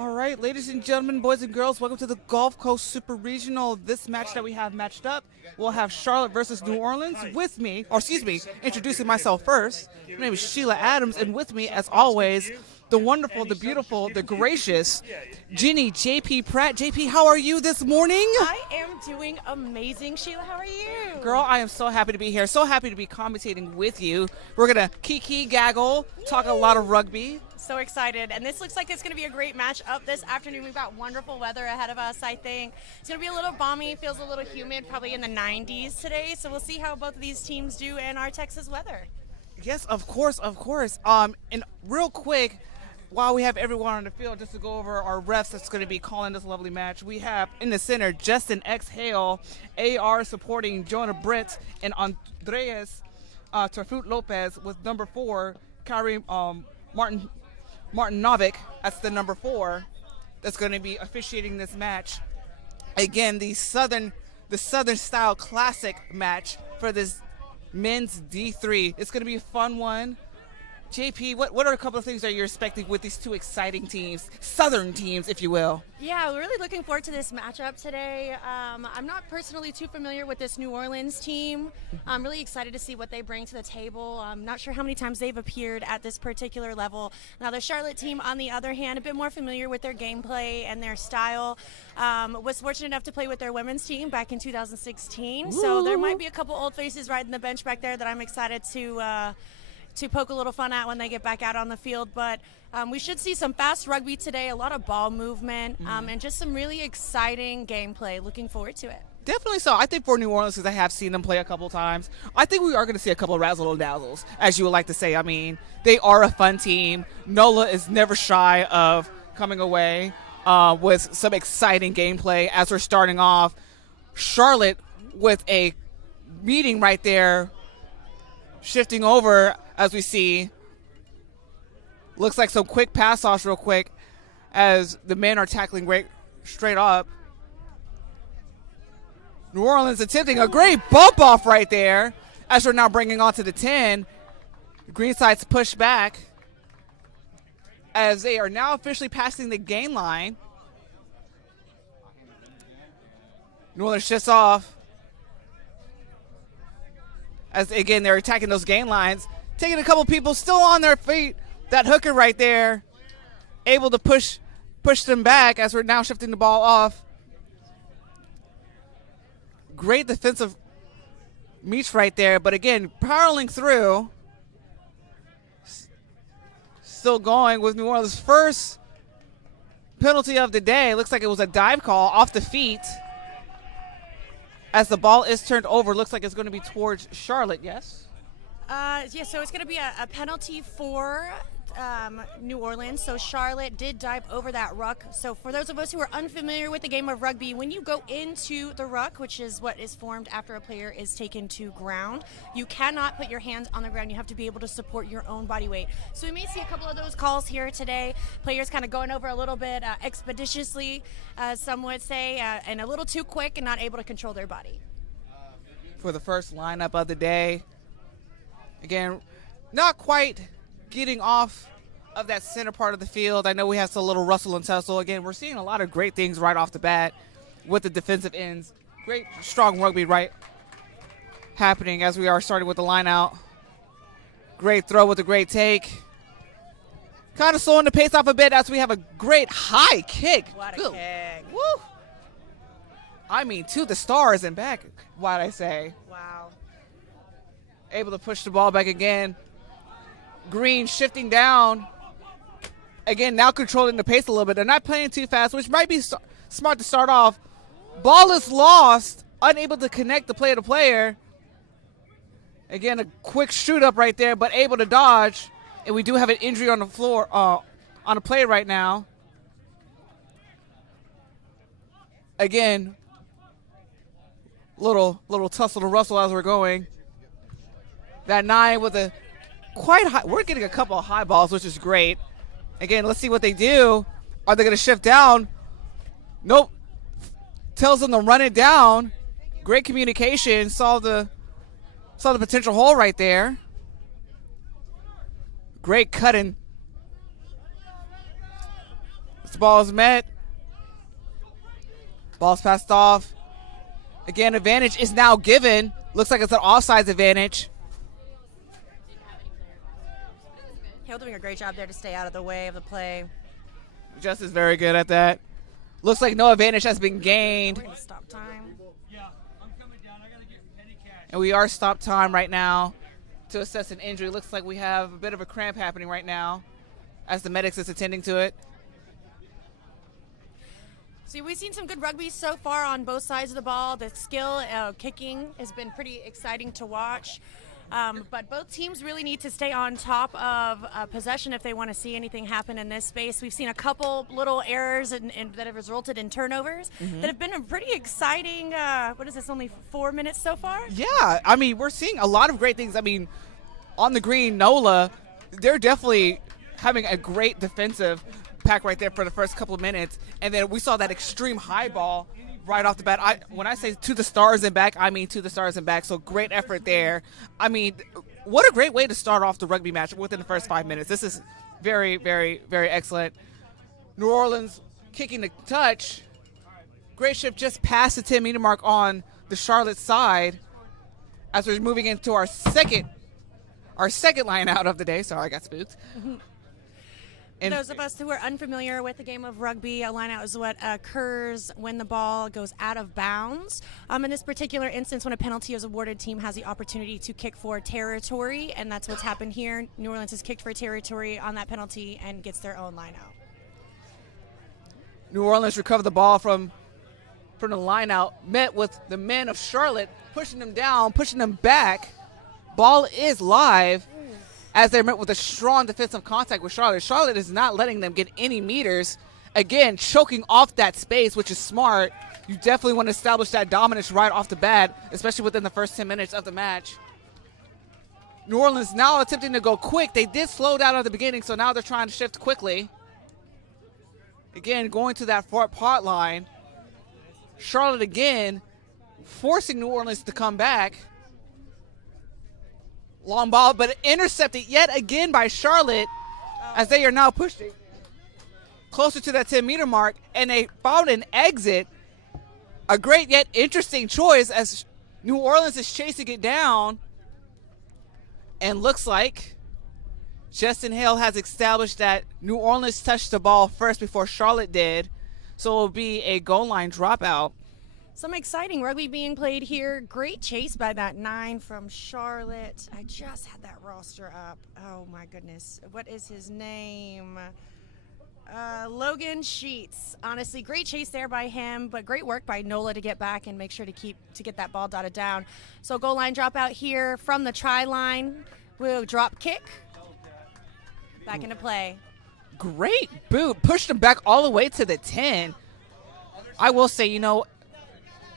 All right, ladies and gentlemen, boys and girls, welcome to the Gulf Coast Super Regional. This match that we have matched up, we'll have Charlotte versus New Orleans. With me, or excuse me, introducing myself first. My name is Sheila Adams, and with me, as always, the wonderful, the beautiful, the gracious Ginny JP Pratt. JP, how are you this morning? I am doing amazing. Sheila, how are you? Girl, I am so happy to be here. So happy to be commentating with you. We're going to kiki, gaggle, talk a lot of rugby. So excited. And this looks like it's going to be a great match up this afternoon. We've got wonderful weather ahead of us, I think. It's going to be a little balmy, feels a little humid, probably in the 90s today. So we'll see how both of these teams do in our Texas weather. Yes, of course, of course. And real quick, while we have everyone on the field, just to go over our refs that's going to be calling this lovely match, we have in the center Justin X. Hale, AR supporting Jonah Britt, and Andreas Tarfut Lopez with number 4, Kyrie Martin Novick, that's the number 4 that's going to be officiating this match. Again, the Southern style classic match for this men's D3. It's going to be a fun one. JP, what are a couple of things that you're expecting with these two exciting teams, Southern teams, if you will? Yeah, we're really looking forward to this matchup today. I'm not personally too familiar with this New Orleans team. I'm really excited to see what they bring to the table. I'm not sure how many times they've appeared at this particular level. Now, the Charlotte team, on the other hand, a bit more familiar with their gameplay and their style. Was fortunate enough to play with their women's team back in 2016. Ooh. So there might be a couple old faces riding the bench back there that I'm excited to poke a little fun at when they get back out on the field. But we should see some fast rugby today, a lot of ball movement, and just some really exciting gameplay. Looking forward to it. Definitely so. I think for New Orleans, because I have seen them play a couple times, I think we are going to see a couple of razzle-dazzles, as you would like to say. I mean, they are a fun team. NOLA is never shy of coming away with some exciting gameplay as we're starting off. Charlotte with a meeting right there, shifting over as we see. Looks like some quick pass-offs real quick as the men are tackling great straight up. New Orleans attempting a great bump-off right there as we're now bringing on to the 10. Greenside's pushed back as they are now officially passing the gain line. New Orleans shifts off. As, again, they're attacking those gain lines. Taking a couple people still on their feet. That hooker right there, able to push them back as we're now shifting the ball off. Great defensive meets right there, but again, powering through. Still going with New Orleans' first penalty of the day. Looks like it was a dive call off the feet. As the ball is turned over, looks like it's going to be towards Charlotte, yes? Yeah, so it's going to be a penalty for New Orleans. So Charlotte did dive over that ruck. So for those of us who are unfamiliar with the game of rugby, when you go into the ruck, which is what is formed after a player is taken to ground, you cannot put your hands on the ground. You have to be able to support your own body weight. So we may see a couple of those calls here today. Players kind of going over a little bit expeditiously, some would say, and a little too quick and not able to control their body. For the first lineup of the day. Again, not quite getting off of that center part of the field. I know we have a little rustle and tussle. Again, we're seeing a lot of great things right off the bat with the defensive ends. Great, strong rugby right happening as we are starting with the line out. Great throw with a great take. Kind of slowing the pace off a bit as we have a great high kick. What a kick. Woo! I mean, to the stars and back, why'd I say? Wow. Able to push the ball back again. Green shifting down. Again, now controlling the pace a little bit. They're not playing too fast, which might be smart to start off. Ball is lost. Unable to connect the player to player. Again, a quick shoot up right there, but able to dodge. And we do have an injury on the floor, on the play right now. Again, little tussle to rustle as we're going. That 9 with a quite high. We're getting a couple of high balls, which is great. Again, let's see what they do. Are they going to shift down? Nope. Tells them to run it down. Great communication. Saw the potential hole right there. Great cutting. This ball is met. Ball's passed off. Again, advantage is now given. Looks like it's an offsides advantage. Hale doing a great job there to stay out of the way of the play. Just is very good at that. Looks like no advantage has been gained. We're going to stop time. And we are stop time right now to assess an injury. Looks like we have a bit of a cramp happening right now as the medics is attending to it. So we've seen some good rugby so far on both sides of the ball. The skill kicking has been pretty exciting to watch. But both teams really need to stay on top of possession if they want to see anything happen in this space. We've seen a couple little errors that have resulted in turnovers that have been a pretty exciting, what is this, only 4 minutes so far? Yeah, I mean, we're seeing a lot of great things. I mean, on the green, NOLA, they're definitely having a great defensive pack right there for the first couple of minutes. And then we saw that extreme high ball right off the bat. When I say to the stars and back, I mean to the stars and back. So great effort there. I mean, what a great way to start off the rugby match within the first 5 minutes. This is very, very, very excellent. New Orleans kicking the touch. Great shift just past the 10-meter mark on the Charlotte side as we're moving into our second line out of the day. Sorry, I got spooked. And those of us who are unfamiliar with the game of rugby, a line out is what occurs when the ball goes out of bounds. In this particular instance, when a penalty is awarded, team has the opportunity to kick for territory, and that's what's happened here. New Orleans has kicked for territory on that penalty and gets their own line out. New Orleans recovered the ball from the line out, met with the men of Charlotte, pushing them down, pushing them back. Ball is live. As they're met with a strong defensive contact with Charlotte. Charlotte is not letting them get any meters. Again, choking off that space, which is smart. You definitely want to establish that dominance right off the bat, especially within the first 10 minutes of the match. New Orleans now attempting to go quick. They did slow down at the beginning, so now they're trying to shift quickly. Again, going to that far part line. Charlotte again forcing New Orleans to come back. Long ball, but intercepted yet again by Charlotte as they are now pushing closer to that 10-meter mark, and they found an exit. A great yet interesting choice as New Orleans is chasing it down, and looks like Justin Hale has established that New Orleans touched the ball first before Charlotte did, so it will be a goal line dropout. Some exciting rugby being played here. Great chase by that 9 from Charlotte. I just had that roster up. Oh my goodness. What is his name? Logan Sheets. Honestly, great chase there by him, but great work by NOLA to get back and make sure to get that ball dotted down. So goal line dropout here from the try line. We'll drop kick. Back into play. Great boot. Pushed him back all the way to the 10. I will say,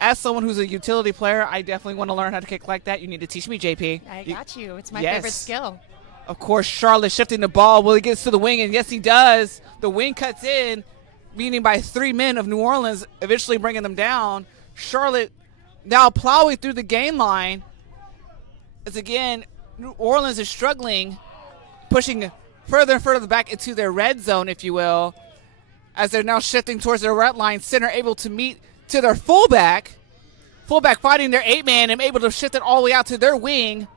as someone who's a utility player, I definitely want to learn how to kick like that. You need to teach me, JP. I got you. It's my favorite skill. Of course, Charlotte shifting the ball. Will he get to the wing? And yes, he does. The wing cuts in, meaning by 3 men of New Orleans, eventually bringing them down. Charlotte now plowing through the game line. As again, New Orleans is struggling, pushing further and further back into their red zone, if you will, as they're now shifting towards their red line. Center able to meet to their fullback. Fullback fighting their 8-man and able to shift it all the way out to their wing.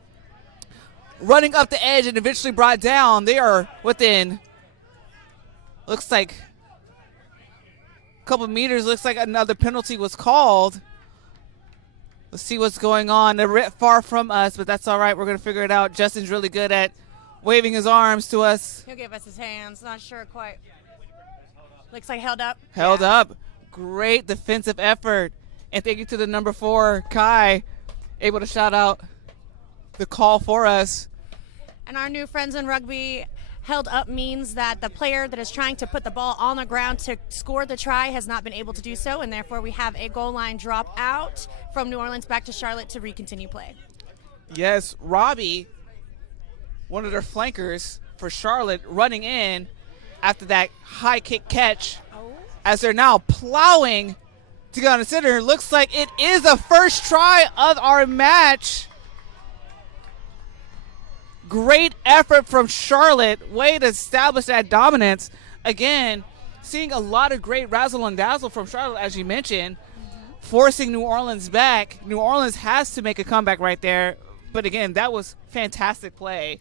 Running up the edge and eventually brought down. They are within, looks like, a couple meters. Looks like another penalty was called. Let's see what's going on. They're a bit far from us, but that's all right. We're going to figure it out. Justin's really good at waving his arms to us. He'll give us his hands. Not sure quite. Looks like held up. Held up. Great defensive effort. And thank you to the number 4, Kai, able to shout out the call for us. And our new friends in rugby, held up means that the player that is trying to put the ball on the ground to score the try has not been able to do so, and therefore we have a goal line drop out from New Orleans back to Charlotte to recontinue play. Yes, Robbie, one of their flankers for Charlotte, running in after that high kick catch. As they're now plowing to get on the center. Looks like it is the first try of our match. Great effort from Charlotte. Way to establish that dominance. Again, seeing a lot of great razzle and dazzle from Charlotte, as you mentioned, forcing New Orleans back. New Orleans has to make a comeback right there. But again, that was fantastic play.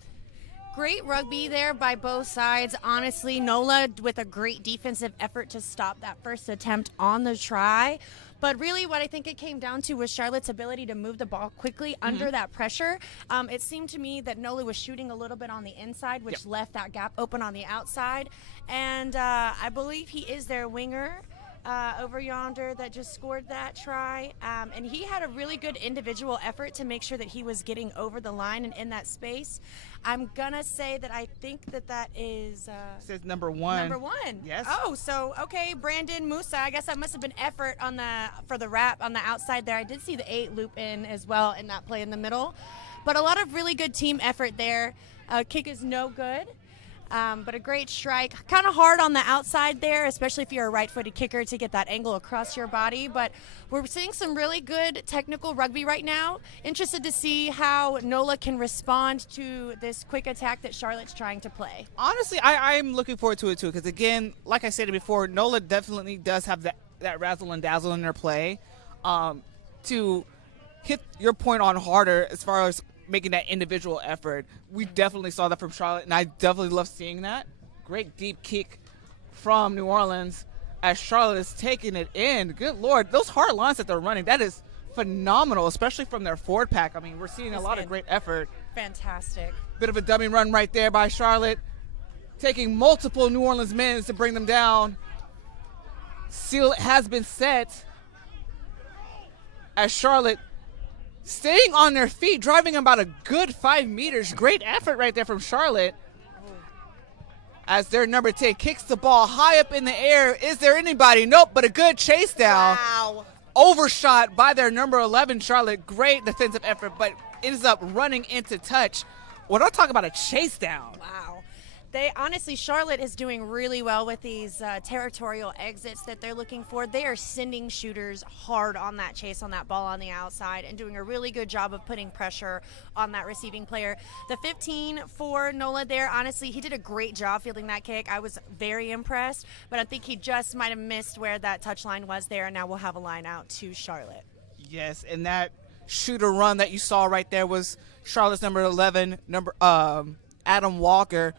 Great rugby there by both sides. Honestly, NOLA with a great defensive effort to stop that first attempt on the try. But really what I think it came down to was Charlotte's ability to move the ball quickly under that pressure. It seemed to me that NOLA was shooting a little bit on the inside, which left that gap open on the outside. And I believe he is their winger. Over yonder that just scored that try. And he had a really good individual effort to make sure that he was getting over the line and in that space. I'm going to say that I think that is... it says number 1. Number 1. Yes. Oh, so, okay, Brandon Musa. I guess that must have been effort for the wrap on the outside there. I did see the 8 loop in as well in that play in the middle. But a lot of really good team effort there. Kick is no good. But a great strike. Kind of hard on the outside there, especially if you're a right-footed kicker to get that angle across your body. But we're seeing some really good technical rugby right now. Interested to see how NOLA can respond to this quick attack that Charlotte's trying to play. Honestly, I'm looking forward to it too because, again, like I said before, NOLA definitely does have that razzle and dazzle in their play to hit your point on harder as far as making that individual effort. We definitely saw that from Charlotte, and I definitely love seeing that. Great deep kick from New Orleans as Charlotte is taking it in. Good Lord, those hard lines that they're running, that is phenomenal, especially from their forward pack. I mean, we're seeing a lot of great effort. Fantastic. Bit of a dummy run right there by Charlotte, taking multiple New Orleans men to bring them down. Seal has been set as Charlotte staying on their feet, driving about a good 5 meters. Great effort right there from Charlotte. As their number 10 kicks the ball high up in the air. Is there anybody? Nope, but a good chase down. Wow. Overshot by their number 11, Charlotte. Great defensive effort, but ends up running into touch. When I talk about a chase down. Wow. Honestly, Charlotte is doing really well with these territorial exits that they're looking for. They are sending shooters hard on that chase on that ball on the outside and doing a really good job of putting pressure on that receiving player. The 15 for NOLA there, honestly, he did a great job fielding that kick. I was very impressed, but I think he just might have missed where that touch line was there, and now we'll have a line out to Charlotte. Yes, and that shooter run that you saw right there was Charlotte's number 11, Adam Walker.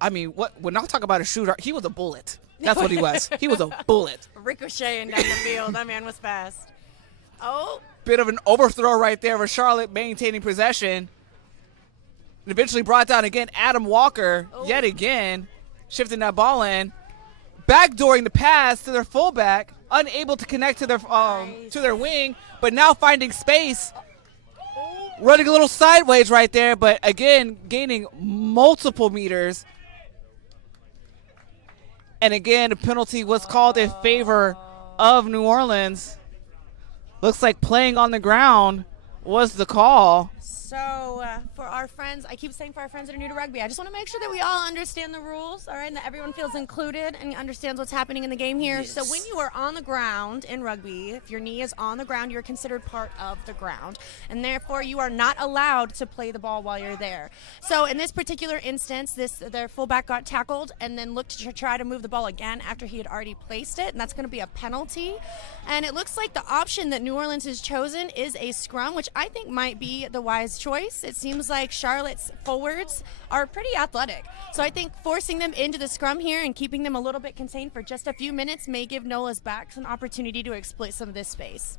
I mean, when I talk about a shooter, he was a bullet. That's what he was. He was a bullet. Ricocheting down the field. That man was fast. Oh. Bit of an overthrow right there for Charlotte, maintaining possession. And eventually brought down again Adam Walker, yet again, shifting that ball in. Backdooring the pass to their fullback, unable to connect to their wing, but now finding space. Running a little sideways right there, but again, gaining multiple meters. And again, a penalty was called in favor of New Orleans. Looks like playing on the ground was the call. So for our friends, I keep saying for our friends that are new to rugby, I just want to make sure that we all understand the rules, all right, and that everyone feels included and understands what's happening in the game here. Yes. So when you are on the ground in rugby, if your knee is on the ground, you're considered part of the ground, and therefore you are not allowed to play the ball while you're there. So in this particular instance, their fullback got tackled and then looked to try to move the ball again after he had already placed it, and that's going to be a penalty. And it looks like the option that New Orleans has chosen is a scrum, which I think might be the wise choice. It seems like Charlotte's forwards are pretty athletic. So I think forcing them into the scrum here and keeping them a little bit contained for just a few minutes may give NOLA's backs an opportunity to exploit some of this space.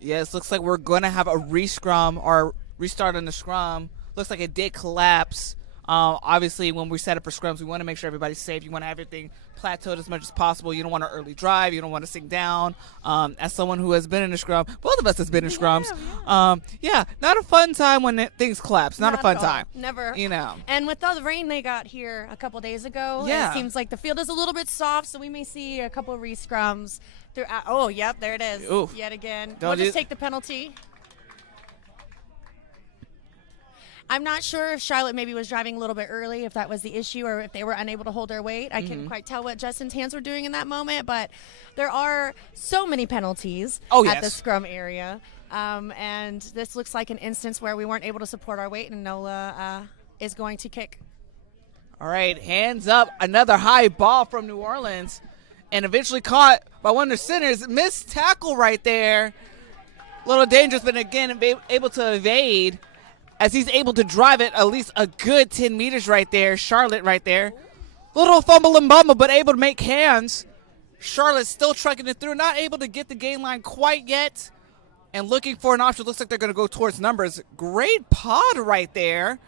Yes, looks like we're going to have a re-scrum or restart on the scrum. Looks like it did collapse. Obviously, when we set up for scrums, we want to make sure everybody's safe. You want to have everything plateaued as much as possible. You don't want to early drive. You don't want to sink down. As someone who has been in a scrum, both of us has been in scrums. Yeah, not a fun time when things collapse. Not a fun time. Never. You know. And with all the rain they got here a couple days ago, it seems like the field is a little bit soft, so we may see a couple of re-scrums throughout. Oh, yep, there it is. Oof. Yet again. We'll just take the penalty. I'm not sure if Charlotte maybe was driving a little bit early, if that was the issue, or if they were unable to hold their weight. I couldn't quite tell what Justin's hands were doing in that moment, but there are so many penalties at the scrum area. And this looks like an instance where we weren't able to support our weight, and NOLA is going to kick. All right, hands up. Another high ball from New Orleans. And eventually caught by one of the centers. Missed tackle right there. A little dangerous, but again, able to evade as he's able to drive it at least a good 10 meters right there. Charlotte right there. Little fumble and bumble, but able to make hands. Charlotte still trucking it through, not able to get the gain line quite yet. And looking for an option. Looks like they're going to go towards numbers. Great pod right there.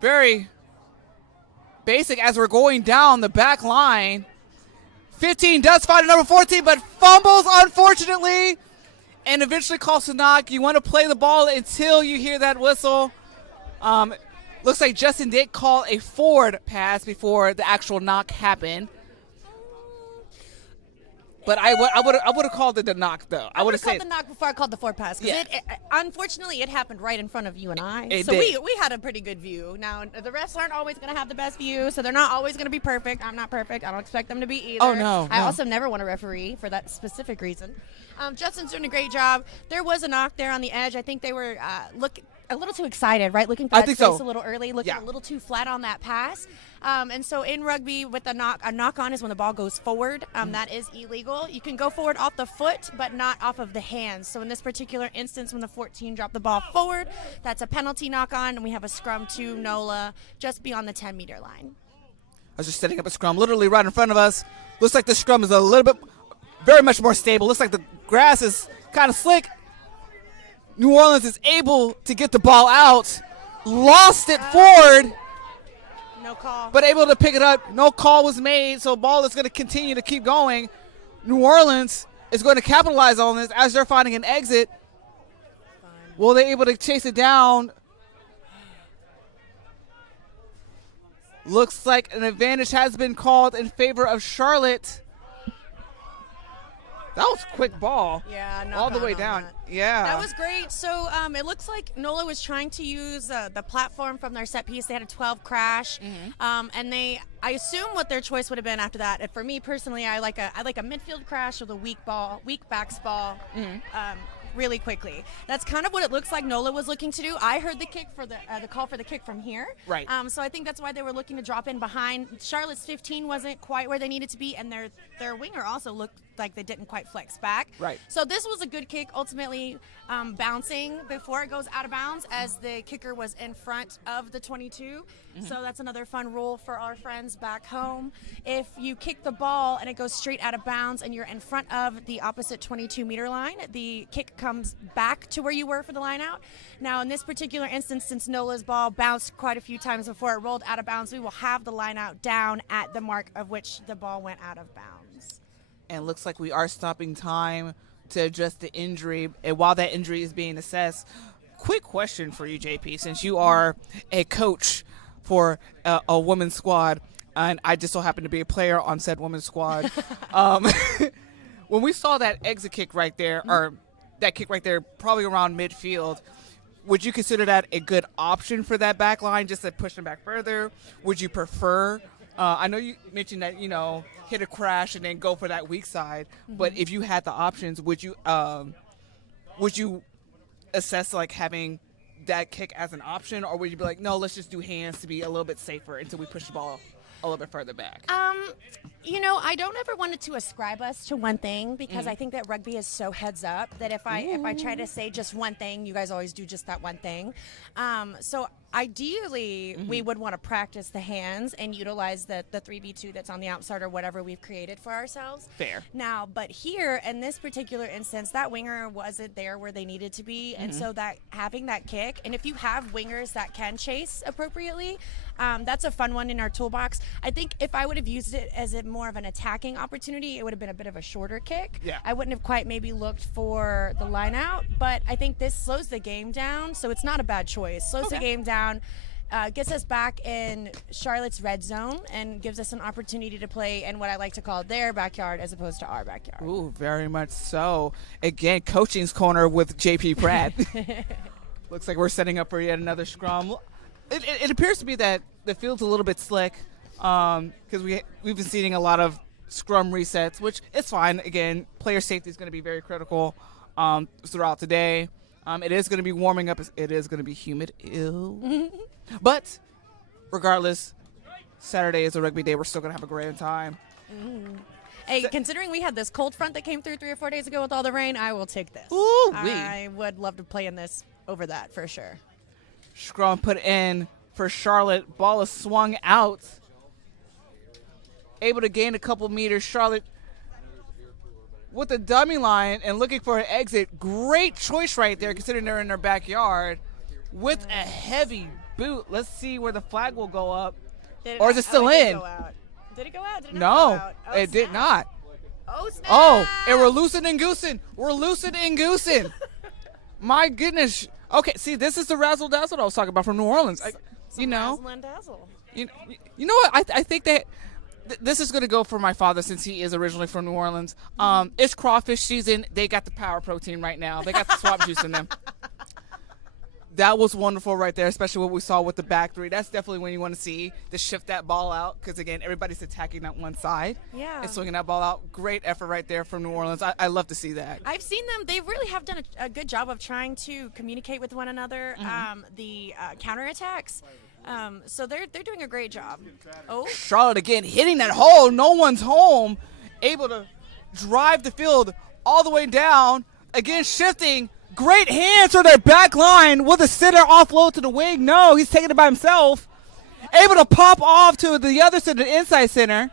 Very basic as we're going down the back line. 15 does find a number 14, but fumbles, unfortunately. And eventually calls to knock. You want to play the ball until you hear that whistle. Looks like Justin did call a forward pass before the actual knock happened. But I would have called it the knock, though. I would have called the knock before I called the forward pass. Because unfortunately, it happened right in front of you and I. We had a pretty good view. Now, the refs aren't always going to have the best view, so they're not always going to be perfect. I'm not perfect. I don't expect them to be either. Oh, no. I also never want to referee for that specific reason. Justin's doing a great job. There was a knock there on the edge. I think they were a little too excited, right? Looking for that space a little early, looking a little too flat on that pass. And so in rugby with a knock on is when the ball goes forward. That is illegal. You can go forward off the foot, but not off of the hands. So in this particular instance, when the 14 dropped the ball forward, that's a penalty knock on, and we have a scrum to NOLA just beyond the 10-meter line. I was just setting up a scrum literally right in front of us. Looks like the scrum is a little bit, very much more stable. Looks like the grass is kind of slick. New Orleans is able to get the ball out. Lost it forward. No call. But able to pick it up. No call was made, so ball is going to continue to keep going. New Orleans is going to capitalize on this as they're finding an exit. Will they able to chase it down? Looks like an advantage has been called in favor of Charlotte. That was a quick ball. Yeah, all the way down. Yeah. That was great. So it looks like NOLA was trying to use the platform from their set piece. They had a 12 crash. And I assume what their choice would have been after that. And for me personally, I like a midfield crash with a weak backs ball. Really quickly. That's kind of what it looks like NOLA was looking to do. I heard the kick for the call for the kick from here. Right. So I think that's why they were looking to drop in behind. Charlotte's 15 wasn't quite where they needed to be, and their winger also looked like they didn't quite flex back. Right. So this was a good kick, ultimately bouncing before it goes out of bounds as the kicker was in front of the 22. So that's another fun rule for our friends back home. If you kick the ball and it goes straight out of bounds and you're in front of the opposite 22-meter line, the kick comes back to where you were for the line out. Now, in this particular instance, since NOLA's ball bounced quite a few times before it rolled out of bounds, we will have the line out down at the mark of which the ball went out of bounds. And looks like we are stopping time to address the injury. And while that injury is being assessed, quick question for you, JP, since you are a coach for a women's squad, and I just so happen to be a player on said women's squad. When we saw that exit kick right there, or that kick right there, probably around midfield, would you consider that a good option for that back line, just to push them back further? Would you prefer? I know you mentioned that, hit a crash and then go for that weak side, but if you had the options, would you assess like having that kick as an option, or would you be like, no, let's just do hands to be a little bit safer until we push the ball a little bit further back? I don't ever want it to ascribe us to one thing, because I think that rugby is so heads up that if I try to say just one thing, you guys always do just that one thing. So ideally, we would want to practice the hands and utilize the 3v2 that's on the outside or whatever we've created for ourselves. Fair. Now, but here in this particular instance, that winger wasn't there where they needed to be, and so that having that kick, and if you have wingers that can chase appropriately, that's a fun one in our toolbox. I think if I would have used it as more of an attacking opportunity, it would have been a bit of a shorter kick. Yeah. I wouldn't have quite maybe looked for the line out, but I think this slows the game down, so it's not a bad choice. Slows the game down, gets us back in Charlotte's red zone, and gives us an opportunity to play in what I like to call their backyard as opposed to our backyard. Ooh, very much so. Again, coaching's corner with JP Pratt. Looks like we're setting up for yet another scrum. It appears to be that the field's a little bit slick, because we've been seeing a lot of scrum resets, which is fine. Again, player safety is going to be very critical throughout the day. It is going to be warming up. It is going to be humid. Ew. But regardless, Saturday is a rugby day. We're still going to have a great time. Hey, considering we had this cold front that came through 3 or 4 days ago with all the rain, I will take this. Ooh-wee. I would love to play in this over that for sure. Scrum put in for Charlotte. Ball is swung out. Able to gain a couple meters. Charlotte with the dummy line and looking for an exit. Great choice right there considering they're in their backyard with a heavy boot. Let's see where the flag will go up. Or is it still in? Did it go out? Did it not No, go out? Oh, it did snap. not. Oh, snap. Oh, and we're loosing and goosing. We're loosing and goosing. My goodness. Okay, see, this is the razzle dazzle I was talking about from New Orleans. You know, Razzle and dazzle. you know what? I think that this is going to go for my father since he is originally from New Orleans. It's crawfish season. They got the power protein right now. They got the swamp juice in them. That was wonderful right there, especially what we saw with the back three. That's definitely when you want to see to shift that ball out because, again, everybody's attacking that one side and swinging that ball out. Great effort right there from New Orleans. I love to see that. I've seen them. They really have done a good job of trying to communicate with one another. The counterattacks. So they're doing a great job. Oh, Charlotte again hitting that hole. No one's home. Able to drive the field all the way down. Again, shifting. Great hands to their back line. Will the center offload to the wing? No, he's taking it by himself. Able to pop off to the other center, the inside center.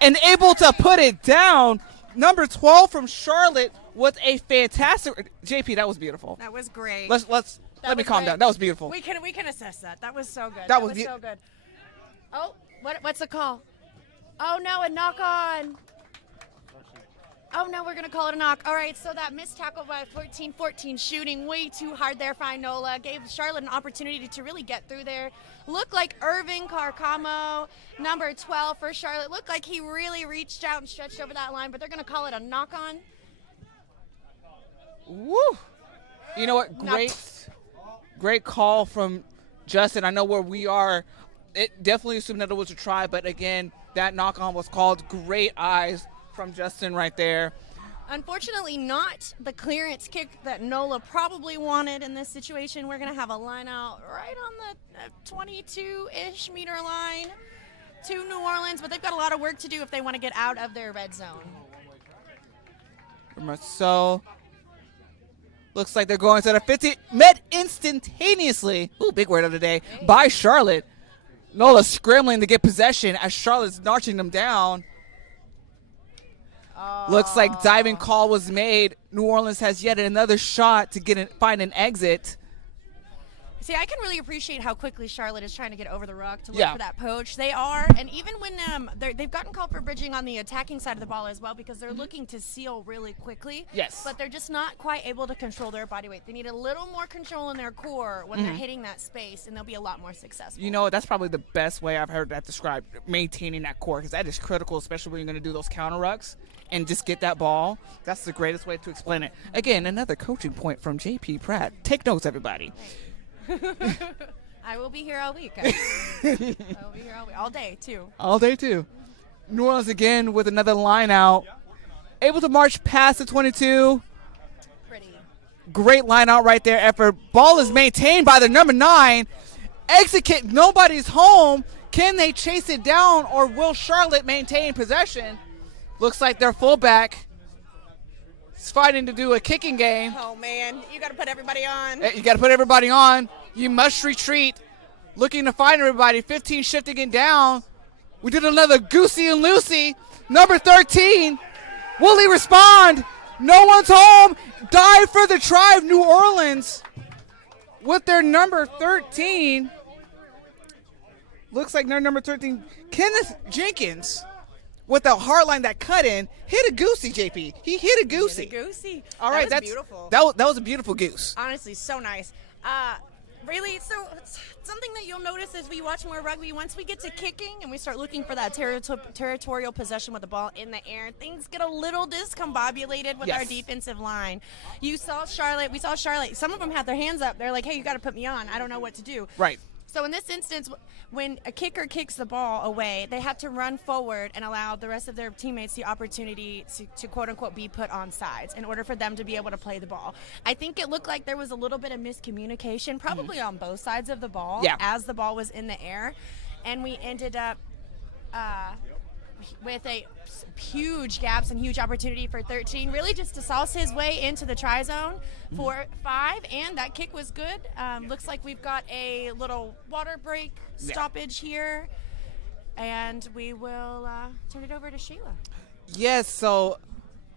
And able to put it down. Number 12 from Charlotte with a fantastic. JP, that was beautiful. that was great. Let me calm down. That was beautiful. We can assess that. That was so good. That was so good. Oh, what's the call? Oh no, a knock on. Oh no, we're gonna call it a knock. All right, so that missed tackle by 14-14 shooting way too hard there. Nola gave Charlotte an opportunity to really get through there. Looked like Irving Carcamo, number 12 for Charlotte. Looked like he really reached out and stretched over that line, but they're gonna call it a knock on. Woo! You know what? Great call from Justin. I know where we are. It definitely assumed that it was a try, but again, that knock on was called. Great eyes from Justin right there. Unfortunately, not the clearance kick that Nola probably wanted in this situation. We're going to have a line out right on the 22-ish meter line to New Orleans, but they've got a lot of work to do if they want to get out of their red zone. So, looks like they're going to the 50. Met instantaneously. Ooh, big word of the day. By Charlotte. Nola scrambling to get possession as Charlotte's notching them down. Looks like diving call was made. New Orleans has yet another shot to find an exit. See, I can really appreciate how quickly Charlotte is trying to get over the ruck to look Yeah. for that poach. They are, and even when they've gotten called for bridging on the attacking side of the ball as well because they're looking to seal really quickly. Yes. But they're just not quite able to control their body weight. They need a little more control in their core when they're hitting that space, and they'll be a lot more successful. You know, that's probably the best way I've heard that described, maintaining that core, because that is critical, especially when you're going to do those counter rucks and just get that ball. That's the greatest way to explain it. Again, another coaching point from JP Pratt. Take notes, everybody. I will be here all week. I will be here all week, all day too. All day, too. New Orleans again with another line out. Able to march past the 22. Pretty. Great line out right there effort. Ball is maintained by the number 9. Exit kick. Nobody's home. Can they chase it down, or will Charlotte maintain possession? Looks like their fullback is fighting to do a kicking game. Oh man, you got to put everybody on. You got to put everybody on. You must retreat. Looking to find everybody. 15 shifting it down. We did another Goosey and Lucy. Number 13. Will he respond? No one's home. Dive for the tribe. New Orleans with their number 13. Looks like their number 13. Kenneth Jenkins with the hard line that cut in. Hit a goosey, JP. He hit a goosey. Goosey. All right, that's beautiful. That was a beautiful goose. Honestly, so nice. Really, so something that you'll notice as we watch more rugby, once we get to kicking and we start looking for that territorial possession with the ball in the air, things get a little discombobulated with our defensive line. We saw Charlotte. Some of them had their hands up. They're like, hey, you got to put me on. I don't know what to do. Right. So in this instance, when a kicker kicks the ball away, they have to run forward and allow the rest of their teammates the opportunity to quote-unquote be put on sides in order for them to be able to play the ball. I think it looked like there was a little bit of miscommunication, probably on both sides of the ball as the ball was in the air. and we ended up with a huge gaps and huge opportunity for 13, really just to sauce his way into the try zone for 5, and that kick was good. Looks like we've got a little water break stoppage here, and we will turn it over to Sheila. Yes, so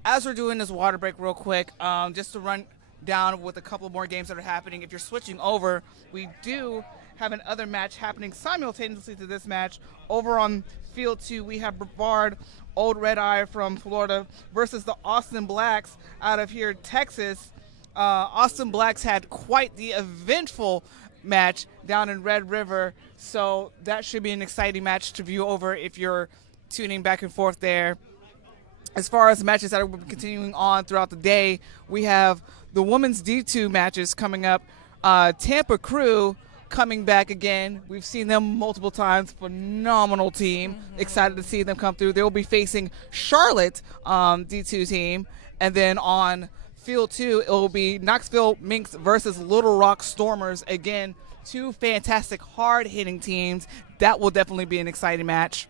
as we're doing this water break real quick, just to run down with a couple more games that are happening. If you're switching over, we do have another match happening simultaneously to this match. Over on field 2, we have Brevard Old Red Eye from Florida versus the Austin Blacks out of here, Texas. Austin Blacks had quite the eventful match down in Red River, so that should be an exciting match to view over if you're tuning back and forth there. As far as matches that are continuing on throughout the day, we have the women's D2 matches coming up. Tampa Crew coming back again. We've seen them multiple times. Phenomenal team. Excited to see them come through. They will be facing Charlotte D2 team. And then on field 2, it will be Knoxville Minks versus Little Rock Stormers. Again, 2 fantastic, hard-hitting teams. That will definitely be an exciting match.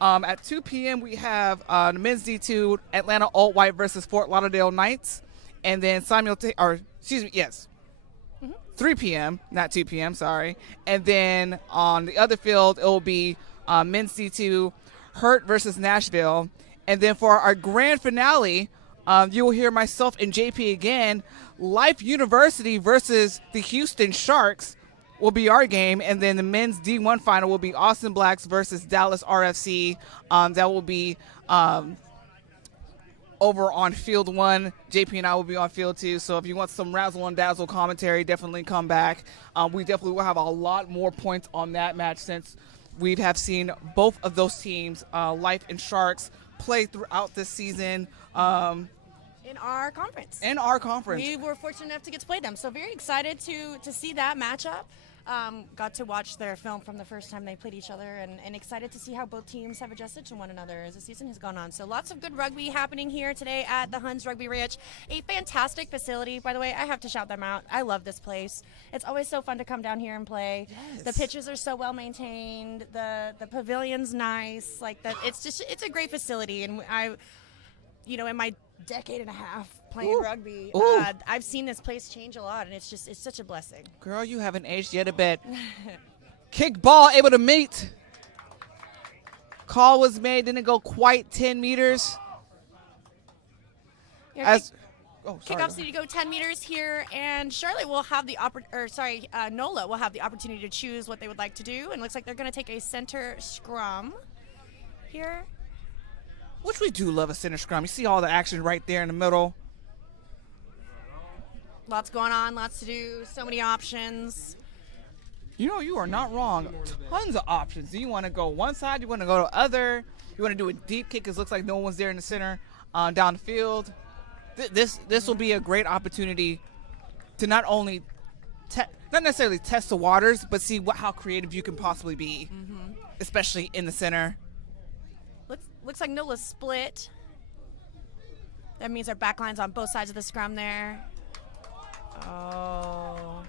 At 2 p.m., we have the men's D2, Atlanta Alt White versus Fort Lauderdale Knights. And then 3 p.m., not 2 p.m., sorry. And then on the other field, it will be men's D2, Hurt versus Nashville. And then for our grand finale, you will hear myself and JP again. Life University versus the Houston Sharks will be our game, and then the men's D1 final will be Austin Blacks versus Dallas RFC. That will be over on field 1. JP and I will be on field 2, so if you want some razzle and dazzle commentary, definitely come back. We definitely will have a lot more points on that match since we have seen both of those teams, Life and Sharks, play throughout this season. In our conference. We were fortunate enough to get to play them, so very excited to see that matchup. Got to watch their film from the first time they played each other, and excited to see how both teams have adjusted to one another as the season has gone on. So lots of good rugby happening here today at the Huns Rugby Ranch. A fantastic facility, by the way. I have to shout them out. I love this place. It's always so fun to come down here and play. Yes. The pitches are so well maintained. The pavilion's nice. It's a great facility, and in my decade and a half playing rugby, I've seen this place change a lot, and it's such a blessing. Girl, you haven't aged yet a bit. Kick ball, able to meet. Call was made, didn't go quite 10 meters. Kickoffs need to go 10 meters here, and Charlotte will have NOLA will have the opportunity to choose what they would like to do, and looks like they're going to take a center scrum here. Which we do love a center scrum. You see all the action right there in the middle. Lots going on, lots to do, so many options. You are not wrong. Tons of options. Do you want to go one side? You want to go to other? You want to do a deep kick because it looks like no one's there in the center down the field. This will be a great opportunity to not only not necessarily test the waters, but see how creative you can possibly be, especially in the center. Looks like NOLA's split. That means our backline's on both sides of the scrum there. Oh.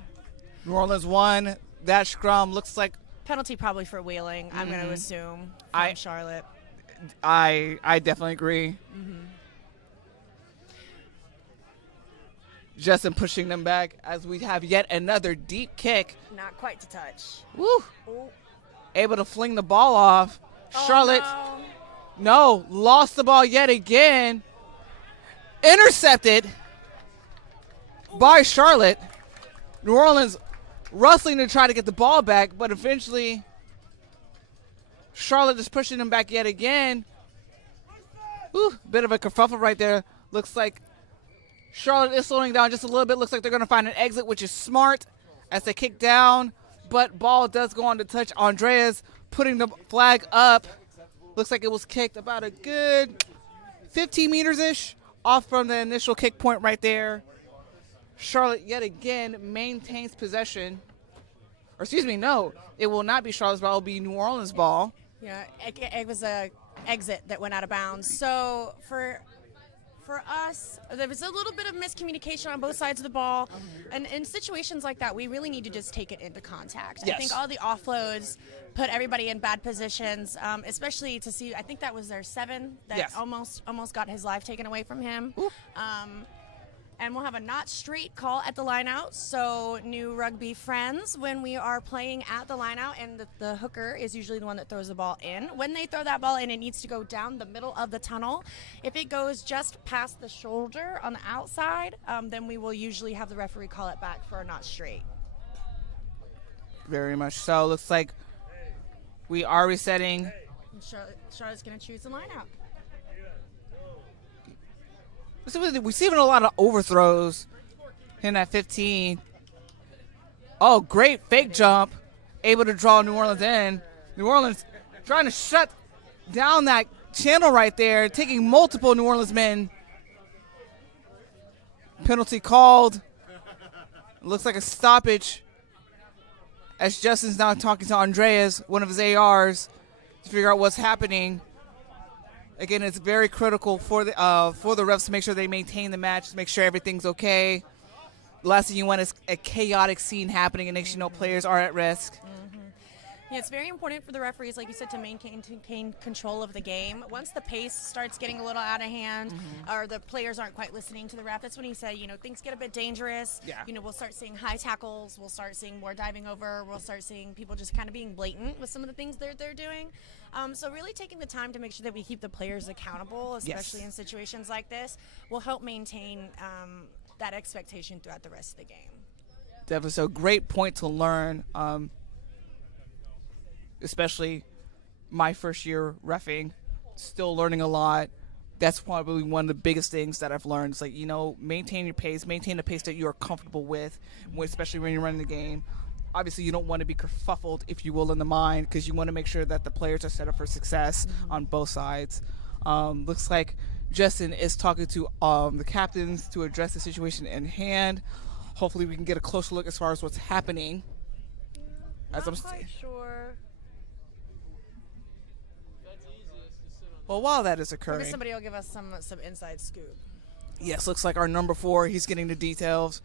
New Orleans won. That scrum looks like penalty probably for wheeling, I'm going to assume, from Charlotte. I definitely agree. Justin pushing them back as we have yet another deep kick. Not quite to touch. Woo. Ooh. Able to fling the ball off. Charlotte. No, lost the ball yet again. Intercepted by Charlotte. New Orleans wrestling to try to get the ball back, but eventually Charlotte is pushing them back yet again. Ooh, bit of a kerfuffle right there. Looks like Charlotte is slowing down just a little bit. Looks like they're going to find an exit, which is smart as they kick down, but ball does go on to touch Andreas, putting the flag up. Looks like it was kicked about a good 15 meters-ish off from the initial kick point right there. Charlotte yet again maintains possession. Or excuse me, no, it will not be Charlotte's ball. It will be New Orleans' ball. Yeah, it was a exit that went out of bounds. So for for us, there was a little bit of miscommunication on both sides of the ball. And in situations like that, we really need to just take it into contact. Yes. I think all the offloads put everybody in bad positions, especially to see, I think that was their 7 that Yes. almost got his life taken away from him. And we'll have a not straight call at the lineout. So new rugby friends, when we are playing at the lineout and the hooker is usually the one that throws the ball in. When they throw that ball in, it needs to go down the middle of the tunnel. If it goes just past the shoulder on the outside, then we will usually have the referee call it back for a not straight. Very much so. Looks like we are resetting. And Charlotte's going to choose the lineout. We're seeing a lot of overthrows in that 15. Oh, great fake jump. Able to draw New Orleans in. New Orleans trying to shut down that channel right there, taking multiple New Orleans men. Penalty called. Looks like a stoppage. As Justin's now talking to Andreas, one of his ARs, to figure out what's happening. Again, it's very critical for the refs to make sure they maintain the match, to make sure everything's okay. The last thing you want is a chaotic scene happening, and next you know players are at risk. Yeah, it's very important for the referees, like you said, to maintain control of the game. Once the pace starts getting a little out of hand, or the players aren't quite listening to the ref, that's when you say, things get a bit dangerous. Yeah. We'll start seeing high tackles. We'll start seeing more diving over. We'll start seeing people just kind of being blatant with some of the things they're doing. So really taking the time to make sure that we keep the players accountable, especially in situations like this, will help maintain that expectation throughout the rest of the game. Definitely. So great point to learn. Especially my first year reffing, still learning a lot. That's probably one of the biggest things that I've learned. It's like, maintain your pace, maintain the pace that you are comfortable with, especially when you're running the game. Obviously, you don't want to be kerfuffled, if you will, in the mind, because you want to make sure that the players are set up for success on both sides. Looks like Justin is talking to the captains to address the situation in hand. Hopefully, we can get a closer look as far as what's happening. Not quite sure. Well, while that is Maybe occurring, somebody will give us some inside scoop. yes, looks like our number 4, he's getting the details.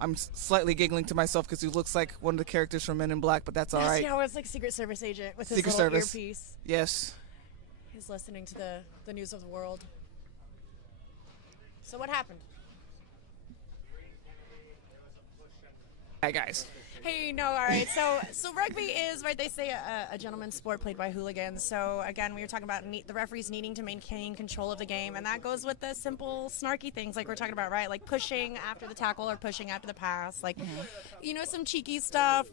I'm slightly giggling to myself because he looks like one of the characters from Men in Black, but that's all right. Yeah, it's like Secret Service agent with his Secret little Service. earpiece. Yes. He's listening to the news of the world. So what happened? Hi, guys. Hey, no, all right. So rugby is, right, they say a gentleman's sport played by hooligans. So, again, we were talking about the referees needing to maintain control of the game, and that goes with the simple, snarky things like we're talking about, right? Like pushing after the tackle or pushing after the pass. Like, some cheeky stuff.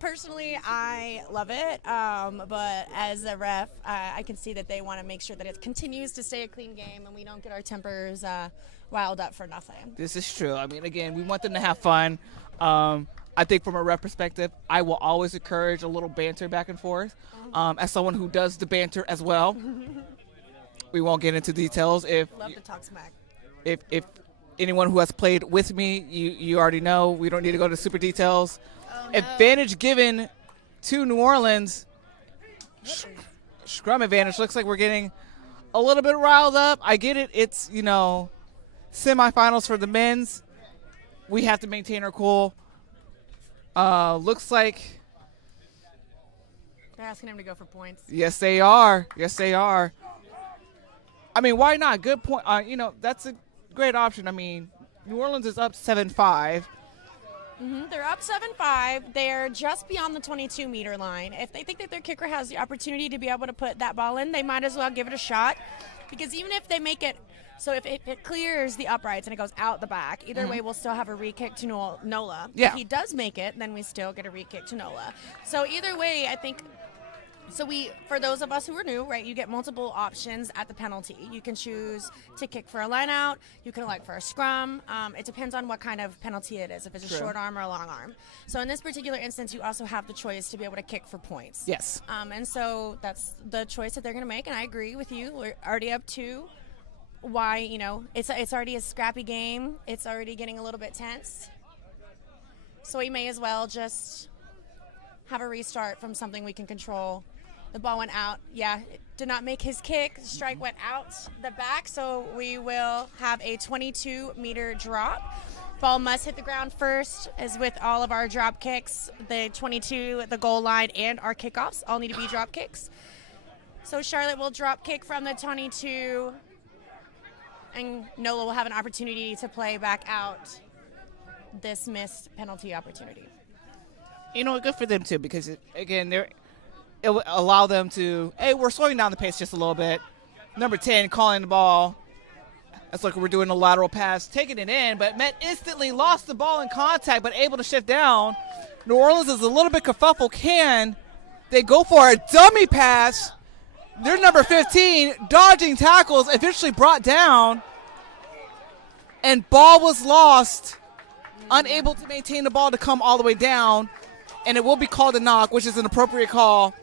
Personally, I love it, but as a ref, I can see that they want to make sure that it continues to stay a clean game and we don't get our tempers riled up for nothing. This is true. I mean, again, we want them to have fun. I think from a ref perspective, I will always encourage a little banter back and forth. As someone who does the banter as well, we won't get into details. Love to talk smack. If anyone who has played with me, you already know. We don't need to go to super details. Oh, no. Advantage given to New Orleans. Scrum advantage. Looks like we're getting a little bit riled up. I get it. It's, semifinals for the men's. We have to maintain our cool. Looks like they're asking him to go for points. Yes, they are. Yes, they are. I mean, why not? Good point. That's a great option. I mean, New Orleans is up 7-5. They're up 7-5. They're just beyond the 22-meter line. If they think that their kicker has the opportunity to be able to put that ball in, they might as well give it a shot. Because even if they make it, so if it clears the uprights and it goes out the back, either way we'll still have a re-kick to NOLA. Yeah. If he does make it, then we still get a re-kick to NOLA. So either way, I think, for those of us who are new, right, you get multiple options at the penalty. You can choose to kick for a line out. You can elect for a scrum. It depends on what kind of penalty it is, if it's a short arm or a long arm. So in this particular instance, you also have the choice to be able to kick for points. Yes. And so that's the choice that they're going to make, and I agree with you. We're already up 2. Why, it's already a scrappy game. It's already getting a little bit tense. So we may as well just have a restart from something we can control. The ball went out. Yeah, did not make his kick. The strike went out the back, so we will have a 22-meter drop. Ball must hit the ground first, as with all of our drop kicks. The 22, the goal line, and our kickoffs all need to be drop kicks. So Charlotte will drop kick from the 22, and NOLA will have an opportunity to play back out this missed penalty opportunity. Good for them too, because again, it will allow them to, hey, we're slowing down the pace just a little bit. Number 10 calling the ball. It's like we're doing a lateral pass, taking it in, but Met instantly lost the ball in contact, but able to shift down. New Orleans is a little bit kerfuffle. Can they go for a dummy pass? Their number 15 dodging tackles, eventually brought down, and ball was lost, unable to maintain the ball to come all the way down, and it will be called a knock, which is an appropriate call.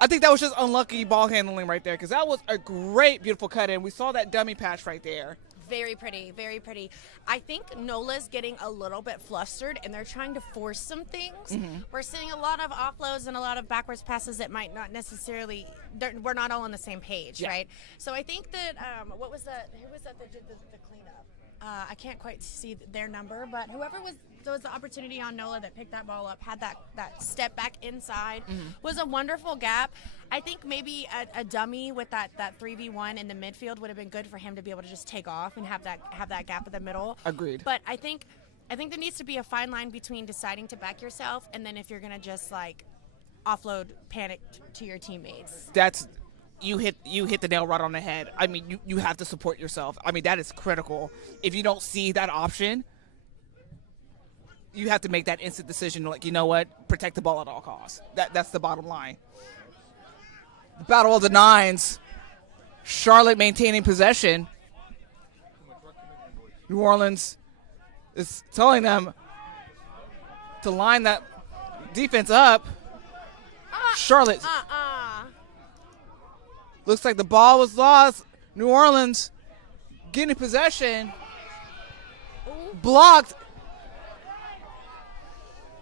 I think that was just unlucky ball handling right there, because that was a great, beautiful cut in. We saw that dummy pass right there. Very pretty, very pretty. I think NOLA's getting a little bit flustered, and they're trying to force some things. Mm-hmm. We're seeing a lot of offloads and a lot of backwards passes that might not necessarily, we're not all on the same page, Yeah. right? So I think that, who was that that did the cleanup? I can't quite see their number, but whoever was, there was the opportunity on NOLA that picked that ball up, had that step back inside, was a wonderful gap. I think maybe a dummy with that 3v1 in the midfield would have been good for him to be able to just take off and have that gap in the middle. Agreed. But I think there needs to be a fine line between deciding to back yourself and then if you're gonna just like offload panic to your teammates. You hit the nail right on the head. I mean, you have to support yourself. I mean, that is critical. If you don't see that option, you have to make that instant decision, like, you know what, protect the ball at all costs. That's the bottom line. The Battle of the Nines. Charlotte maintaining possession. New Orleans is telling them to line that defense up. Charlotte. Looks like the ball was lost. New Orleans getting possession. Blocked.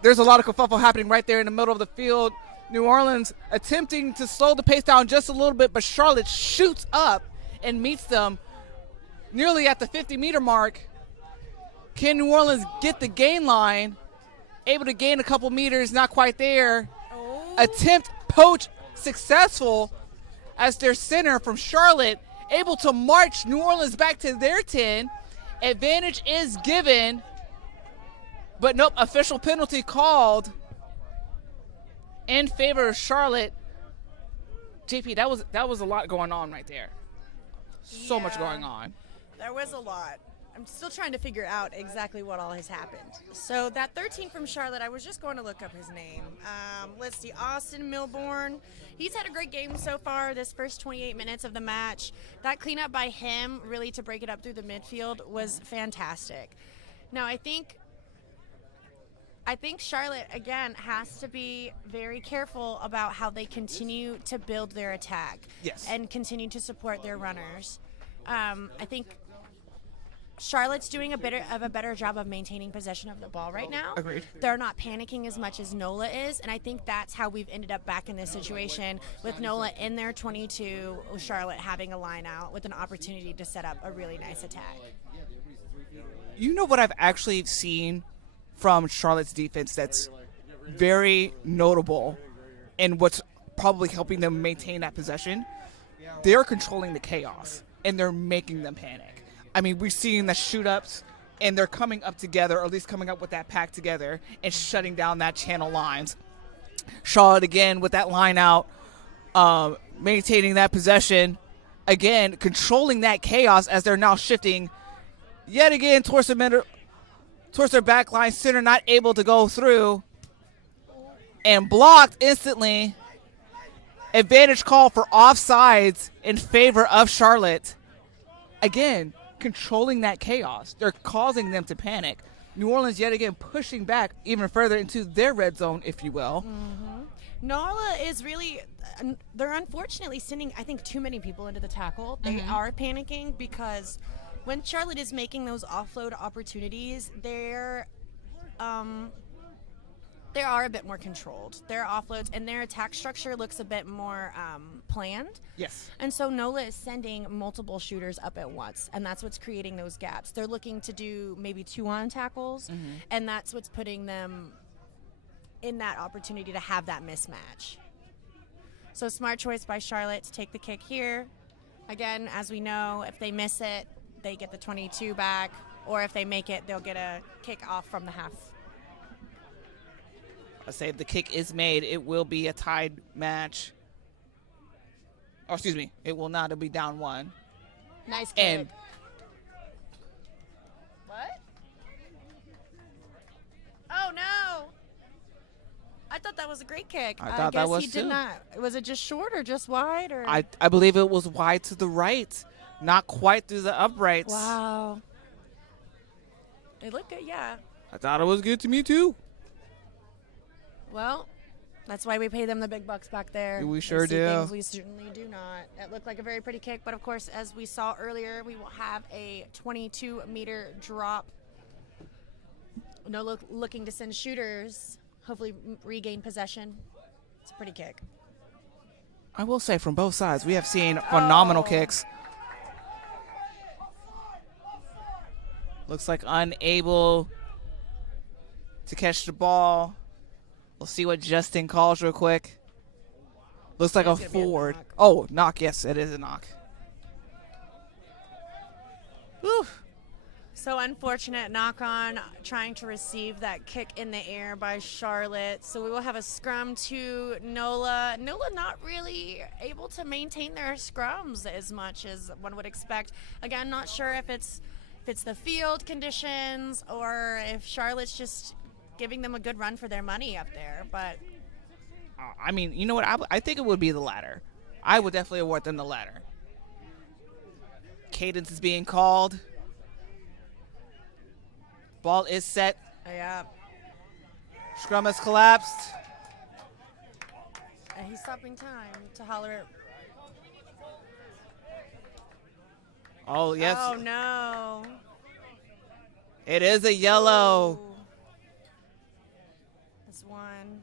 There's a lot of kerfuffle happening right there in the middle of the field. New Orleans attempting to slow the pace down just a little bit, but Charlotte shoots up and meets them nearly at the 50-meter mark. Can New Orleans get the gain line? Able to gain a couple meters, not quite there. Attempt poach successful as their center from Charlotte able to march New Orleans back to their 10. Advantage is given, but nope, official penalty called in favor of Charlotte. JP, that was a lot going on right there. So much going on. There was a lot. I'm still trying to figure out exactly what all has happened. So that 13 from Charlotte, I was just going to look up his name. Let's see, Austin Milbourne. He's had a great game so far this first 28 minutes of the match. That cleanup by him, really to break it up through the midfield, was fantastic. Now I think Charlotte, again, has to be very careful about how they continue to build their attack. Yes. And continue to support their runners. I think Charlotte's doing a better job of maintaining possession of the ball right now. Agreed. They're not panicking as much as NOLA is, and I think that's how we've ended up back in this situation with NOLA in their 22, Charlotte having a line out with an opportunity to set up a really nice attack. You know what I've actually seen from Charlotte's defense that's very notable and what's probably helping them maintain that possession? They're controlling the chaos, and they're making them panic. I mean, we've seen the shoot-ups, and they're coming up together, or at least coming up with that pack together and shutting down that channel lines. Charlotte, again, with that line out, maintaining that possession. Again, controlling that chaos as they're now shifting yet again towards their back line. Center not able to go through and blocked instantly. Advantage call for offsides in favor of Charlotte. Again, controlling that chaos. They're causing them to panic. New Orleans yet again pushing back even further into their red zone, if you will. NOLA is really, they're unfortunately sending, I think, too many people into the tackle. They are panicking because when Charlotte is making those offload opportunities, they're they are a bit more controlled. Their offloads and their attack structure looks a bit more planned. Yes. And so NOLA is sending multiple shooters up at once, and that's what's creating those gaps. They're looking to do maybe 2-on tackles, and that's what's putting them in that opportunity to have that mismatch. So smart choice by Charlotte to take the kick here. Again, as we know, if they miss it, they get the 22 back, or if they make it, they'll get a kick off from the half. I say if the kick is made, it will be a tied match. Oh, excuse me, it will not. It'll be down 1. Nice kick. And what? Oh no! I thought that was a great kick. I thought that was he did too. not. Was it just short or just wide? Or I believe it was wide to the right, not quite through the uprights. wow. It looked good, yeah. I thought it was good to me too. Well, that's why we pay them the big bucks back there. We They sure see do. things we certainly do not. That looked like a very pretty kick, but of course, as we saw earlier, we will have a 22-meter drop. No looking to send shooters, hopefully regain possession. It's a pretty kick. I will say from both sides, we have seen phenomenal kicks. Looks like unable to catch the ball. We'll see what Justin calls real quick. Looks like a It's gonna be a forward. knock. Oh, knock. Yes, it is a knock. Whew. So unfortunate knock on trying to receive that kick in the air by Charlotte. So we will have a scrum to NOLA. NOLA not really able to maintain their scrums as much as one would expect. Again, not sure if it's the field conditions or if Charlotte's just giving them a good run for their money up there. But I mean, you know what? I think it would be the latter. I would definitely award them the latter. Cadence is being called. Ball is set. yeah, Scrum has collapsed. and he's stopping time to holler. Oh, yes. Oh no. It is a yellow. Ooh. That's one.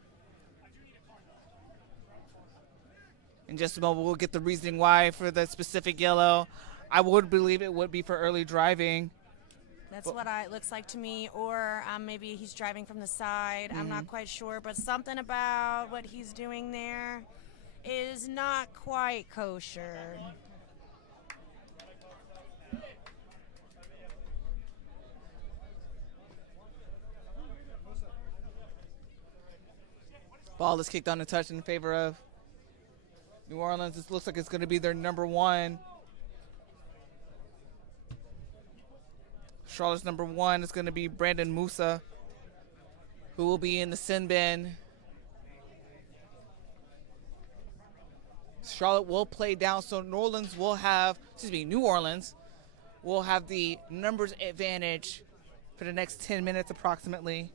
In just a moment, we'll get the reasoning why for the specific yellow. I would believe it would be for early driving. That's what it looks like to me. Or maybe he's driving from the side. I'm not quite sure. But something about what he's doing there is not quite kosher. Ball is kicked on the touch in favor of New Orleans. This looks like it's going to be their number 1. Charlotte's number 1 is going to be Brandon Musa, who will be in the sin bin. Charlotte will play down, so New Orleans will have the numbers advantage for the next 10 minutes approximately.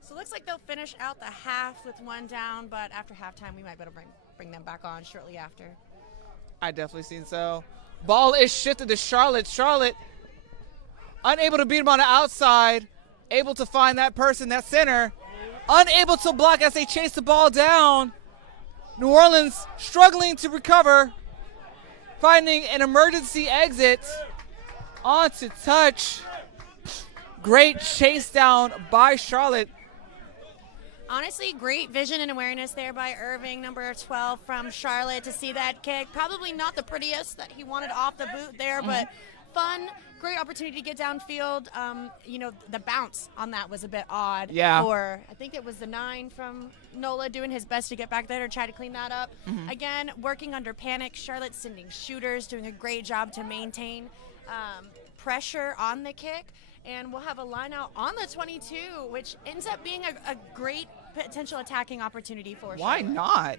So it looks like they'll finish out the half with one down, but after halftime, we might be able to bring them back on shortly after. I definitely seen so. Ball is shifted to Charlotte. Charlotte unable to beat him on the outside, able to find that person, that center, unable to block as they chase the ball down. New Orleans struggling to recover, finding an emergency exit onto touch. Great chase down by Charlotte. Honestly, great vision and awareness there by Irving, number 12 from Charlotte, to see that kick. Probably not the prettiest that he wanted off the boot there, but fun, great opportunity to get downfield. The bounce on that was a bit odd. Yeah. For, I think it was the 9 from NOLA doing his best to get back there to try to clean that up. Again, working under panic. Charlotte sending shooters, doing a great job to maintain pressure on the kick. And we'll have a line out on the 22, which ends up being a great potential attacking opportunity for Why Charlotte. not?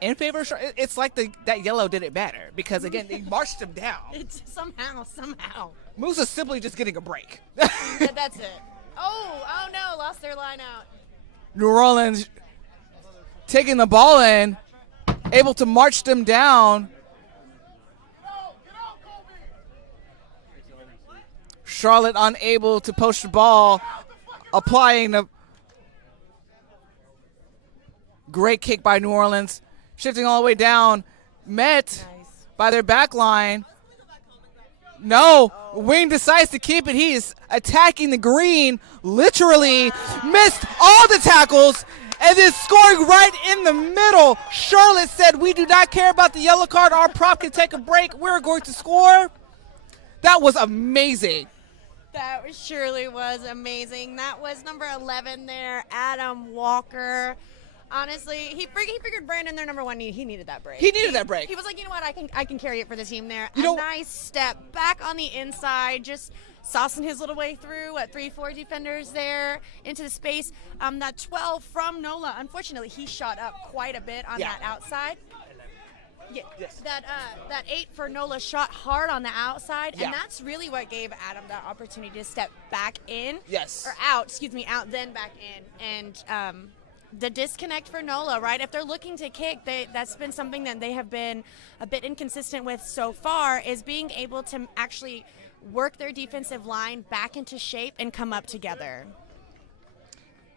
In favor of Charlotte. It's like that yellow did it better because, again, they marched him down. It's somehow. Musa's simply just getting a break. That's it. Oh no, lost their line out. New Orleans taking the ball in, able to march them down. Charlotte unable to poach the ball, applying the Great kick by New Orleans. Shifting all the way down. Met by their back line. No, Wing decides to keep it. He is attacking the green, literally missed all the tackles, and then scoring right in the middle. Charlotte said, we do not care about the yellow card. Our prop can take a break. We're going to score. That was amazing. That surely was amazing. That was number 11 there, Adam Walker. Honestly, he figured Brandon, their number one, he needed that break. He needed that break. He was like, you know what, I can carry it for the team there. Nice step back on the inside, just saucing his little way through at 3-4 defenders there into the space. That 12 from Nola, unfortunately, he shot up quite a bit on that outside. Yeah, yes. That 8 for Nola shot hard on the outside, and that's really what gave Adam that opportunity to step back in. Yes. Or out, then back in. And the disconnect for Nola, right? If they're looking to kick, that's been something that they have been a bit inconsistent with so far, is being able to actually work their defensive line back into shape and come up together.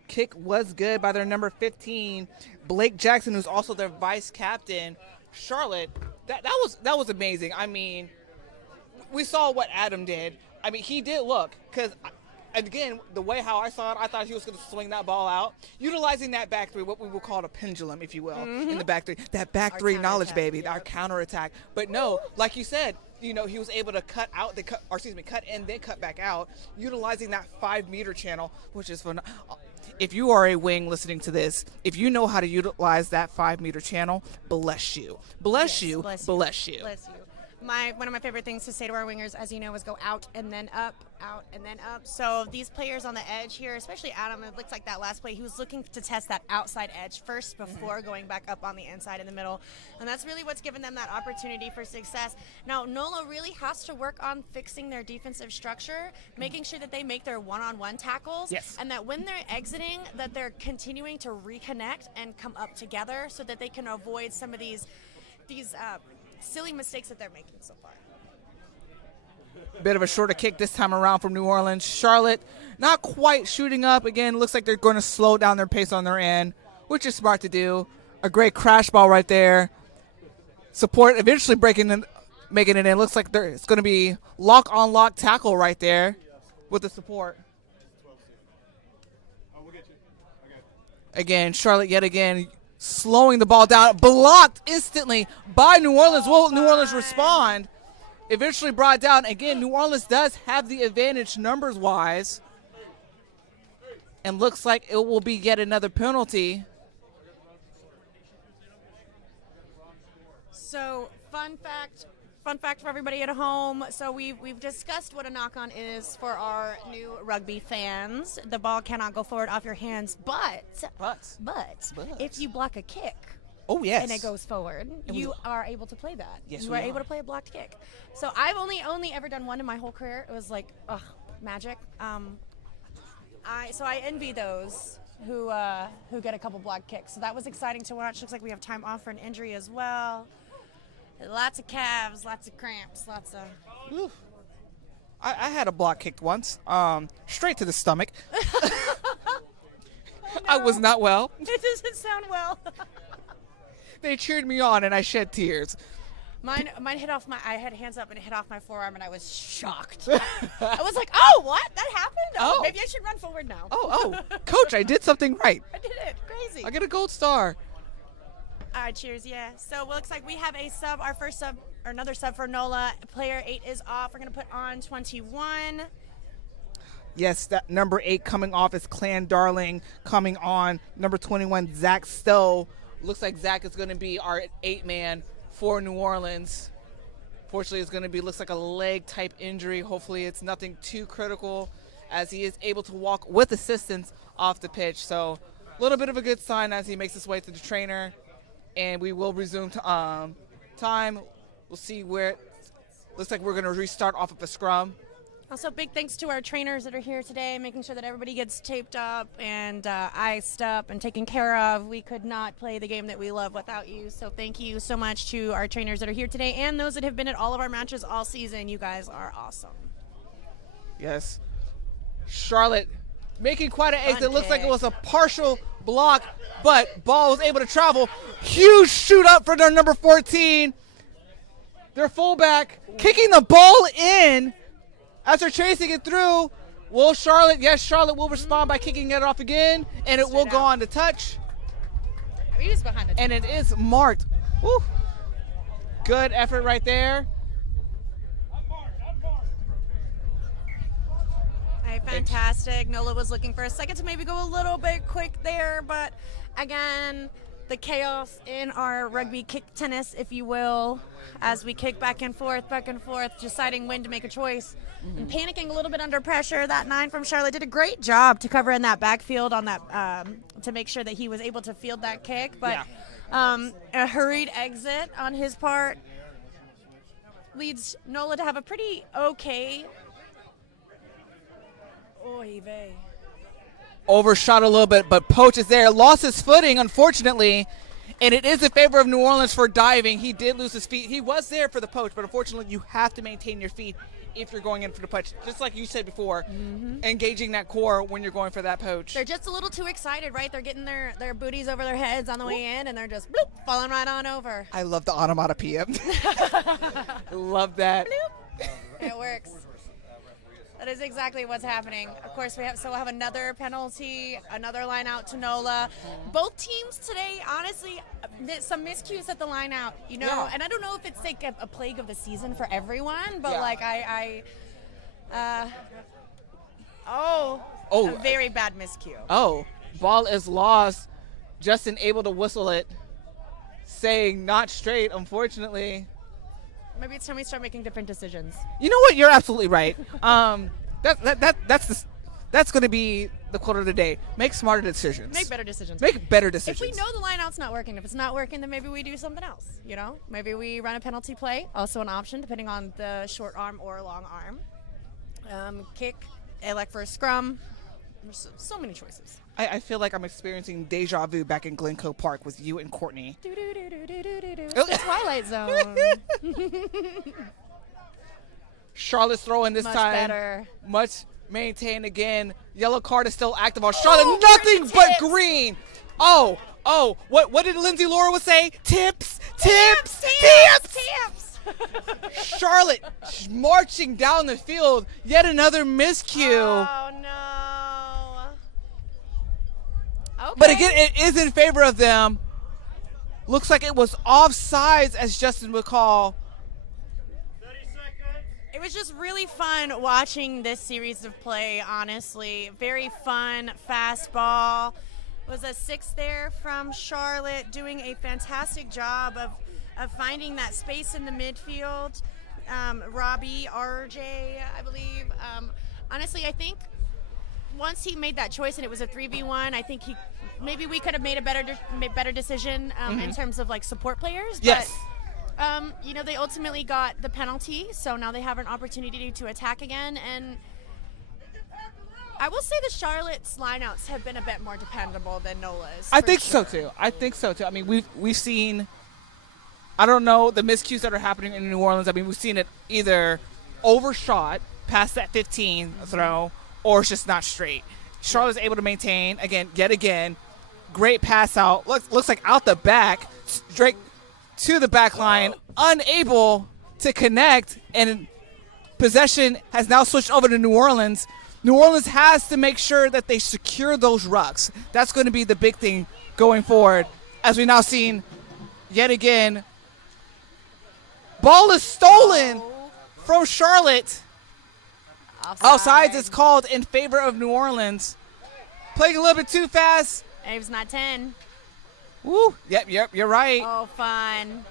Kick was good by their number 15, Blake Jackson, who's also their vice captain. Charlotte, that was amazing. I mean, we saw what Adam did. I mean, he did look, because again, the way how I saw it, I thought he was going to swing that ball out, utilizing that back three, what we will call a pendulum, if you will, in the back three. That back three knowledge, baby, our counterattack. But no, like you said, he was able to cut in, then cut back out, utilizing that 5-meter channel, which is fun. If you are a wing listening to this, if you know how to utilize that 5-meter channel, bless you. Bless you. One of my favorite things to say to our wingers, as you know, is go out and then up, out and then up. So these players on the edge here, especially Adam, it looks like that last play, he was looking to test that outside edge first before going back up on the inside in the middle. And that's really what's given them that opportunity for success. Now, NOLA really has to work on fixing their defensive structure, making sure that they make their one-on-one tackles, and that when they're exiting, that they're continuing to reconnect and come up together so that they can avoid some of these silly mistakes that they're making so far. Bit of a shorter kick this time around from New Orleans. Charlotte not quite shooting up. Again, looks like they're going to slow down their pace on their end, which is smart to do. A great crash ball right there. Support eventually making it in. Looks like it's going to be lock-on-lock tackle right there with the support. Again, Charlotte yet again slowing the ball down, blocked instantly by New Orleans. Will New Orleans respond? Eventually brought down. Again, New Orleans does have the advantage numbers-wise. And looks like it will be yet another penalty. So, fun fact for everybody at home. So we've discussed what a knock-on is for our new rugby fans. The ball cannot go forward off your hands, but if you block a kick, and it goes forward, you are able to play that. Yes, you are able to play a blocked kick. So I've only ever done one in my whole career. It was like, magic. So I envy those who get a couple blocked kicks. So that was exciting to watch. Looks like we have time off for an injury as well. Lots of calves, lots of cramps, lots of... Oof. I had a block kicked once, straight to the stomach. I was not well. It doesn't sound well. They cheered me on, and I shed tears. Mine hit off I had hands up, and it hit off my forearm, and I was shocked. I was like, oh, what? That happened? Oh, maybe I should run forward now. Coach, I did something right. I did it. Crazy. I get a gold star. All right, cheers, yeah. So it looks like we have a sub, our first sub, or another sub for NOLA. Player 8 is off. We're going to put on 21. Yes, that number 8 coming off is Clan Darling. Coming on, number 21, Zach Stowe. Looks like Zach is going to be our 8-man for New Orleans. Fortunately, it's going to be, looks like a leg-type injury. Hopefully it's nothing too critical, as he is able to walk with assistance off the pitch. So a little bit of a good sign as he makes his way to the trainer. And we will resume time. We'll see where looks like we're going to restart off of a scrum. Also, big thanks to our trainers that are here today, making sure that everybody gets taped up and iced up and taken care of. We could not play the game that we love without you. So thank you so much to our trainers that are here today and those that have been at all of our matches all season. You guys are awesome. Yes. Charlotte making quite an exit. It looks like it kick. was a partial block, but ball was able to travel. Huge shoot up for their number 14. Their fullback kicking the ball in as they're chasing it through. Will Charlotte? Yes, Charlotte will respond by kicking it off again, and it will go on to touch. He was behind the And it is marked. Woo. Good effort right there. Hey, fantastic. Nola was looking for a second to maybe go a little bit quick there, but again, the chaos in our rugby kick tennis, if you will, as we kick back and forth, deciding when to make a choice and panicking a little bit under pressure. That 9 from Charlotte did a great job to cover in that backfield on that to make sure that he was able to field that kick, but a hurried exit on his part leads Nola to have a pretty okay. Oy vey. Overshot a little bit, but Poach is there. Lost his footing, unfortunately, and it is in favor of New Orleans for diving. He did lose his feet. He was there for the poach, but unfortunately, you have to maintain your feet if you're going in for the poach. Just like you said before, engaging that core when you're going for that poach. They're just a little too excited, right? They're getting their booties over their heads on the way in, and they're just bloop, falling right on over. I love the onomatopoeia. Love that. Bloop. It works. That is exactly what's happening. Of course, we'll have another penalty, another line out to NOLA. Both teams today, honestly, some miscues at the line out, you know. Yeah. And I don't know if it's like a plague of the season for everyone, but Yeah. like Oh. a very bad miscue. Oh, ball is lost. Justin able to whistle it, saying not straight, unfortunately. Maybe it's time we start making different decisions. You know what? You're absolutely right. That's going to be the quote of the day. Make smarter decisions. Make better decisions. Make better If decisions. we know the line out's not working, if it's not working, then maybe we do something else, you know? Maybe we run a penalty play, also an option, depending on the short arm or long arm. Kick, elect for a scrum. There's so many choices. I feel like I'm experiencing deja vu back in Glencoe Park with you and Courtney. It's the Twilight Zone. Charlotte's throwing this Much time. better. Much maintained again. Yellow card is still active on Charlotte. Oh, Nothing tips. but green. Oh. What did Lindsay Laura would say? Tips. Charlotte marching down the field. Yet another miscue. Oh, no. Okay. But again, it is in favor of them. Looks like it was offsides, as Justin would call. 30 seconds. It was just really fun watching this series of play, honestly. Very fun, fast ball. It was a 6 there from Charlotte, doing a fantastic job of finding that space in the midfield. Robbie, RJ, I believe. Honestly, I think once he made that choice and it was a 3v1, I think maybe we could have made a better decision in terms of like support players. Yes. But, you know, they ultimately got the penalty, so now they have an opportunity to attack again. And I will say the Charlotte's lineouts have been a bit more dependable than Nola's. I for think sure. so too. I mean, we've seen. I don't know the miscues that are happening in New Orleans. I mean, we've seen it either overshot past that 15 throw, or it's just not straight. Charlotte's able to maintain yet again. Great pass out. Looks like out the back, straight to the back line, unable to connect, and possession has now switched over to New Orleans. New Orleans has to make sure that they secure those rucks. That's going to be the big thing going forward, as we now seen yet again. Ball is stolen from Charlotte. Offsides is called in favor of New Orleans. Playing a little bit too fast. Abe's not 10. Woo. Yep, you're right. Oh, fun.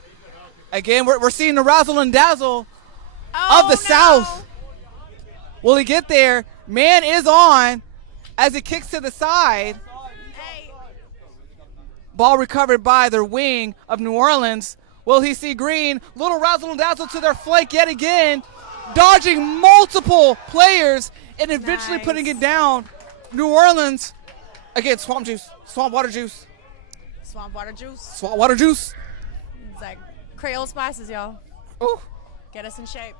Again, we're seeing the razzle and dazzle Oh, of the South. Will he get there? Man is on as it kicks to the side. Hey. Ball recovered by their wing of New Orleans. Will he see green? Little razzle and dazzle to their flank yet again. Dodging multiple players and eventually Nice. putting it down. New Orleans. Again, swamp juice. Swamp water juice. Swamp water juice. Swamp water juice. It's like Creole spices, y'all. Ooh. Get us in shape.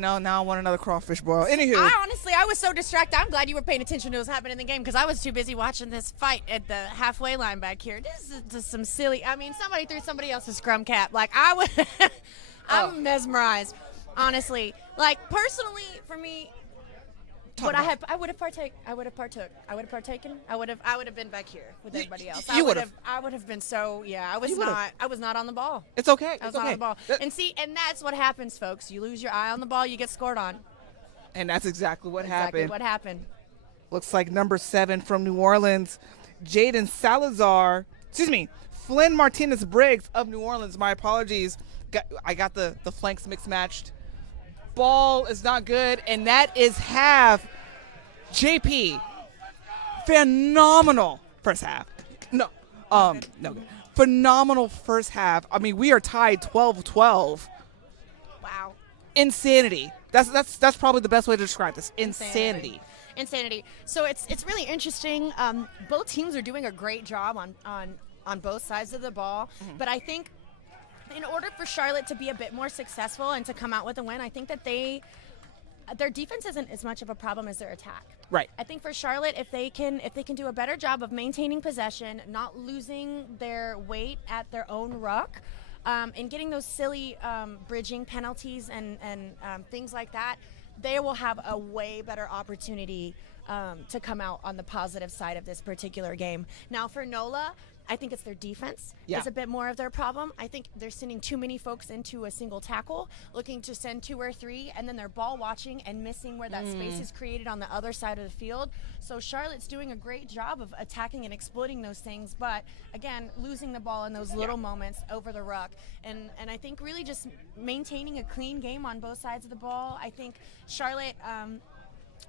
Now I want another crawfish boil. Anywho. I was so distracted. I'm glad you were paying attention to what was happening in the game because I was too busy watching this fight at the halfway line back here. This is just some silly. I mean, somebody threw somebody else's scrum cap. Like I'm mesmerized, honestly. Like personally, for me, I would have partaken. I would have been back here with everybody else. You would have. I would have been so. Yeah, I was not on the ball. It's okay. I was not on the ball. And that's what happens, folks. You lose your eye on the ball, you get scored on. And that's exactly what Exactly happened. what happened. Looks like number 7 from New Orleans, Jaden Salazar. Flynn Martinez Briggs of New Orleans. My apologies. I got the flanks mixed matched. Ball is not good, and that is half. JP, phenomenal first half. No, phenomenal first half. I mean, we are tied 12-12. Wow. Insanity. That's probably the best way to describe this. Insanity. So it's really interesting. Both teams are doing a great job on both sides of the ball, but I think in order for Charlotte to be a bit more successful and to come out with a win, I think that their defense isn't as much of a problem as their attack. Right. I think for Charlotte, if they can do a better job of maintaining possession, not losing their weight at their own ruck, and getting those silly bridging penalties and things like that, they will have a way better opportunity to come out on the positive side of this particular game. Now for NOLA, I think it's their defense is a bit more of their problem. I think they're sending too many folks into a single tackle, looking to send 2 or 3, and then they're ball watching and missing where that space is created on the other side of the field. So Charlotte's doing a great job of attacking and exploiting those things, but again, losing the ball in those little moments over the ruck. And I think really just maintaining a clean game on both sides of the ball. I think Charlotte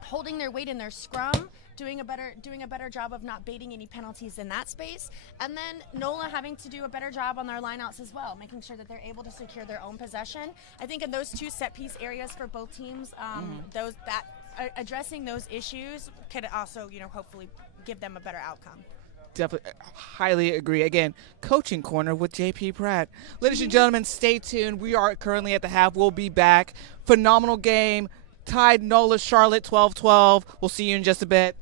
holding their weight in their scrum, doing a better job of not baiting any penalties in that space, and then NOLA having to do a better job on their lineouts as well, making sure that they're able to secure their own possession. I think in those 2 set piece areas for both teams, addressing those issues could also, hopefully give them a better outcome. Definitely, highly agree. Again, coaching corner with JP Pratt. Ladies and gentlemen, stay tuned. We are currently at the half. We'll be back. Phenomenal game. Tied NOLA Charlotte 12-12. We'll see you in just a bit.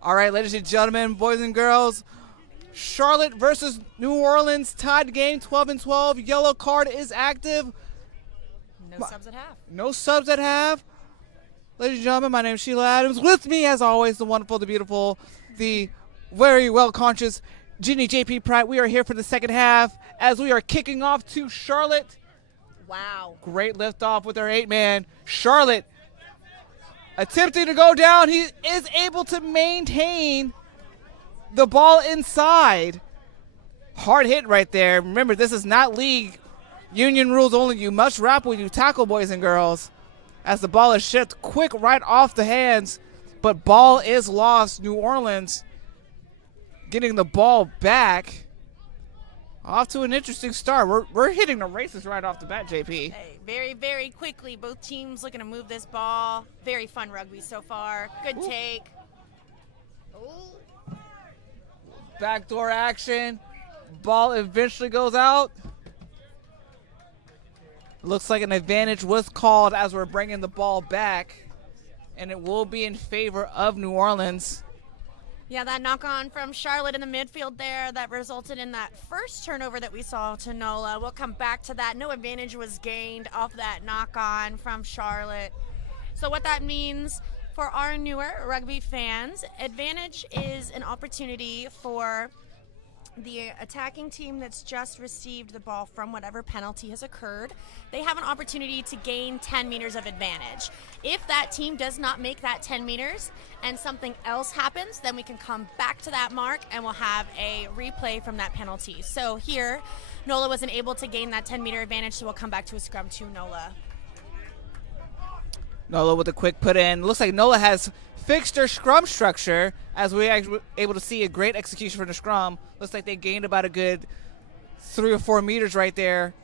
All right, ladies and gentlemen, boys and girls, Charlotte versus New Orleans, tied game 12-12. Yellow card is active. No subs at half. No subs at half. Ladies and gentlemen, my name is Sheila Adams. With me, as always, the wonderful, the beautiful, the very well-conscious Ginny J.P. Pratt. We are here for the second half as we are kicking off to Charlotte. Wow. Great liftoff with our 8-man. Charlotte attempting to go down. He is able to maintain the ball inside. Hard hit right there. Remember, this is not league. Union rules only. You must wrap when you tackle, boys and girls. As the ball is shipped quick right off the hands. But ball is lost. New Orleans getting the ball back. Off to an interesting start. We're hitting the races right off the bat, JP. Hey, very, very quickly. Both teams looking to move this ball. Very fun rugby so far. Good take. Ooh. Backdoor action. Ball eventually goes out. Looks like an advantage was called as we're bringing the ball back. And it will be in favor of New Orleans. Yeah, that knock-on from Charlotte in the midfield there that resulted in that first turnover that we saw to Nola. We'll come back to that. No advantage was gained off that knock-on from Charlotte. So what that means for our newer rugby fans, advantage is an opportunity for the attacking team that's just received the ball from whatever penalty has occurred. They have an opportunity to gain 10 meters of advantage. If that team does not make that 10 meters and something else happens, then we can come back to that mark and we'll have a replay from that penalty. So here, Nola wasn't able to gain that 10-meter advantage, so we'll come back to a scrum to Nola. Nola with a quick put in. Looks like Nola has fixed their scrum structure as we actually able to see a great execution from the scrum. Looks like they gained about a good 3 or 4 meters right there.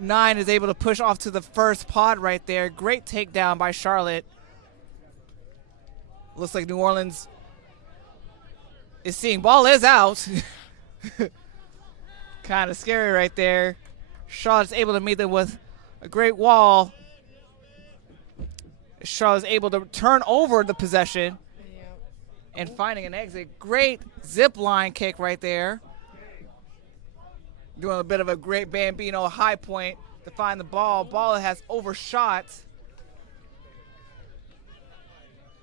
9 is able to push off to the first pod right there. Great takedown by Charlotte. Looks like New Orleans is seeing ball is out. Kind of scary right there. Charlotte's able to meet them with a great wall. Charlotte's able to turn over the possession and finding an exit. Great zip line kick right there. Doing a bit of a great Bambino high point to find the ball. Ball has overshot.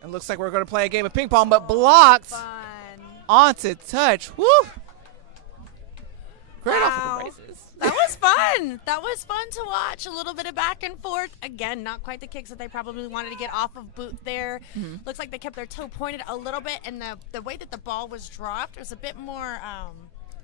And looks like we're going to play a game of ping pong, but blocked onto touch. Woo! Great off the races. That was fun. That was fun to watch. A little bit of back and forth. Again, not quite the kicks that they probably wanted to get off of boot there. Looks like they kept their toe pointed a little bit, and the way that the ball was dropped was a bit more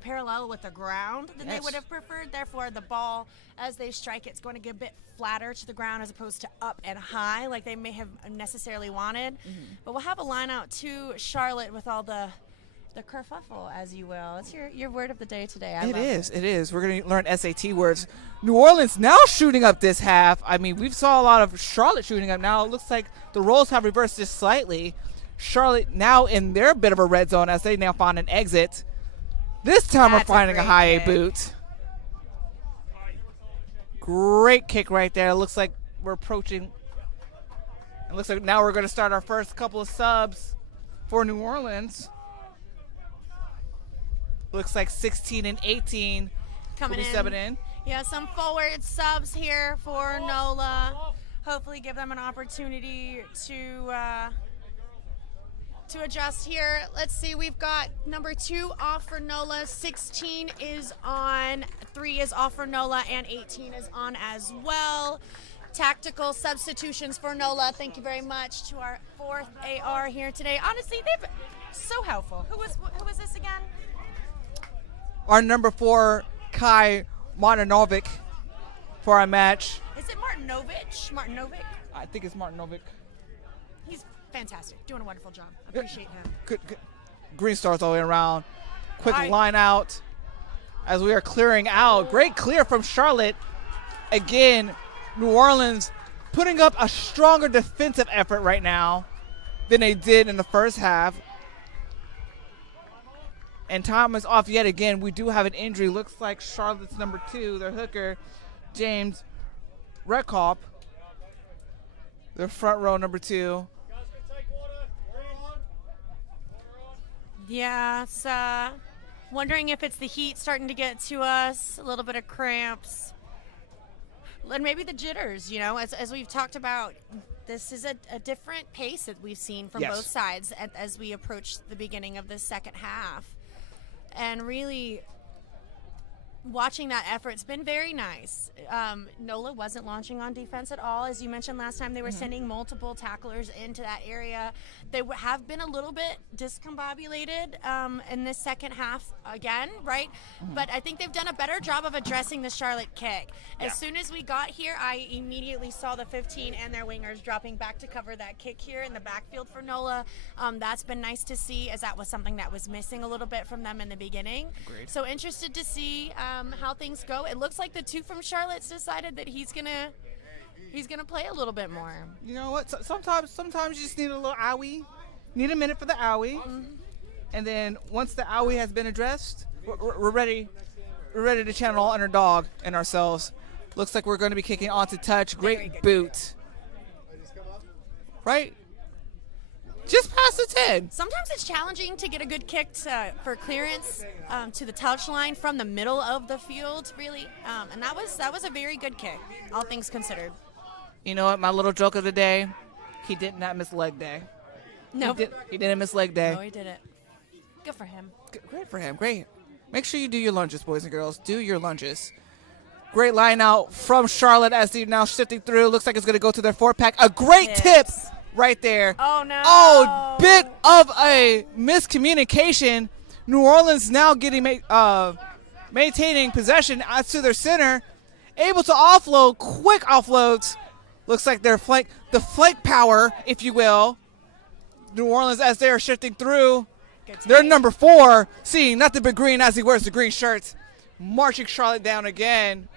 parallel with the ground than they would have preferred. Therefore, the ball, as they strike, it's going to get a bit flatter to the ground as opposed to up and high like they may have necessarily wanted. But we'll have a line out to Charlotte with all the kerfuffle, as you will. It's your word of the day today. It is. We're going to learn SAT words. New Orleans now shooting up this half. I mean, we've saw a lot of Charlotte shooting up. Now it looks like the roles have reversed just slightly. Charlotte now in their bit of a red zone as they now find an exit. This time we're finding a high A boot. Great kick right there. Looks like we're approaching. It looks like now we're going to start our first couple of subs for New Orleans. Looks like 16 and 18 coming will be subbing in. Yeah, some forward subs here for Nola. Hopefully give them an opportunity to adjust here. Let's see, we've got number 2 off for Nola, 16 is on, 3 is off for Nola, and 18 is on as well. Tactical substitutions for Nola. Thank you very much to our 4th AR here today. Honestly, they've been so helpful. Who was this again? Our number 4, Kai Martinovic, for our match. Is it Martinovic? I think it's Martinovic. He's fantastic, doing a wonderful job. I appreciate him. Good. Green stars all the way around. Quick line out as we are clearing out. Great clear from Charlotte. Again, New Orleans putting up a stronger defensive effort right now than they did in the first half. And time is off yet again. We do have an injury. Looks like Charlotte's number 2, their hooker, James Reckhoff, their front row number 2. Yeah, it's wondering if it's the heat starting to get to us, a little bit of cramps, and maybe the jitters, as we've talked about. This is a different pace that we've seen from Yes. both sides as we approach the beginning of the second half. And really watching that effort, it's been very nice. NOLA wasn't launching on defense at all. As you mentioned last time, they were sending multiple tacklers into that area. They have been a little bit discombobulated in this second half again, right? But I think they've done a better job of addressing the Charlotte kick. As soon as we got here, I immediately saw the 15 and their wingers dropping back to cover that kick here in the backfield for NOLA. That's been nice to see, as that was something that was missing a little bit from them in the beginning. Agreed. So interested to see how things go. It looks like the two from Charlotte's decided that he's gonna play a little bit more. You know what? Sometimes you just need a little owie. Need a minute for the owie. And then once the owie has been addressed, we're ready. We're ready to channel all underdog in ourselves. Looks like we're going to be kicking onto touch. Very Great good boot. Right? Just past the 10. Sometimes it's challenging to get a good kick for clearance to the touchline from the middle of the field, really. And that was a very good kick, all things considered. You know what? My little joke of the day, he did not miss leg day. No, He didn't miss leg day. no, he didn't. Good for him. Great for him. Great. Make sure you do your lunges, boys and girls. Do your lunges. Great line out from Charlotte as they're now shifting through. Looks like it's going to go to their 4-pack. A great tip Tips. right there. Oh, no. Oh, bit of a miscommunication. New Orleans now getting maintaining possession out to their center. Able to offload, quick offloads. Looks like the flank power, if you will. New Orleans as they are shifting through. They're number 4, seeing nothing but green as he wears the green shirts. Marching Charlotte down again.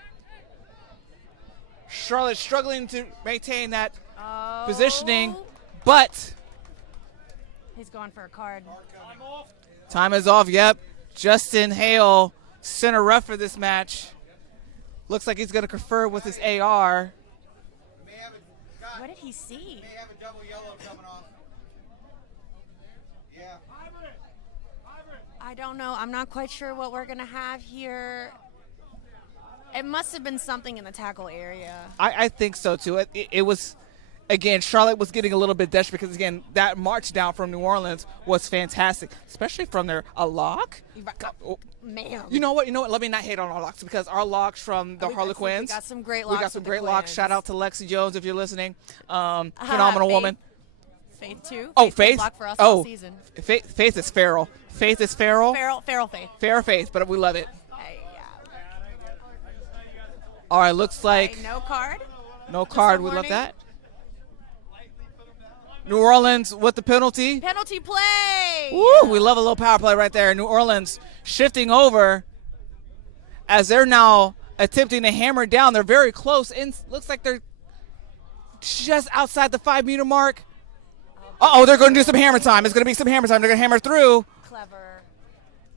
Charlotte struggling to maintain that positioning, but He's going for a card. time is off. Yep. Justin Hale, center ref for this match. Looks like he's going to confer with his AR. What did he see? May have a double yellow coming off. Yeah. I don't know. I'm not quite sure what we're going to have here. It must have been something in the tackle area. I think so, too. It was, again, Charlotte was getting a little bit desperate because, again, that march down from New Orleans was fantastic, especially from a lock. Man. You know what? Let me not hate on our locks because our locks from the Harlequins. We got some great locks. We got some with the great locks. Quins. Shout out to Lexi Jones if you're listening. Phenomenal Faith. woman. Faith, too. Oh, Faith. Faith. Block for us all season. Faith is feral. Faith is feral. Feral Faith. Fair Faith, but we love it. Hey, yeah. All right, looks like Okay, no card. no card. a We love warning. that. New Orleans with the penalty. Penalty play. Woo, we love a little power play right there. New Orleans shifting over as they're now attempting to hammer down. They're very close. Looks like they're just outside the 5-meter mark. They're going to do some hammer time. It's going to be some hammer time. They're going to hammer through. Clever.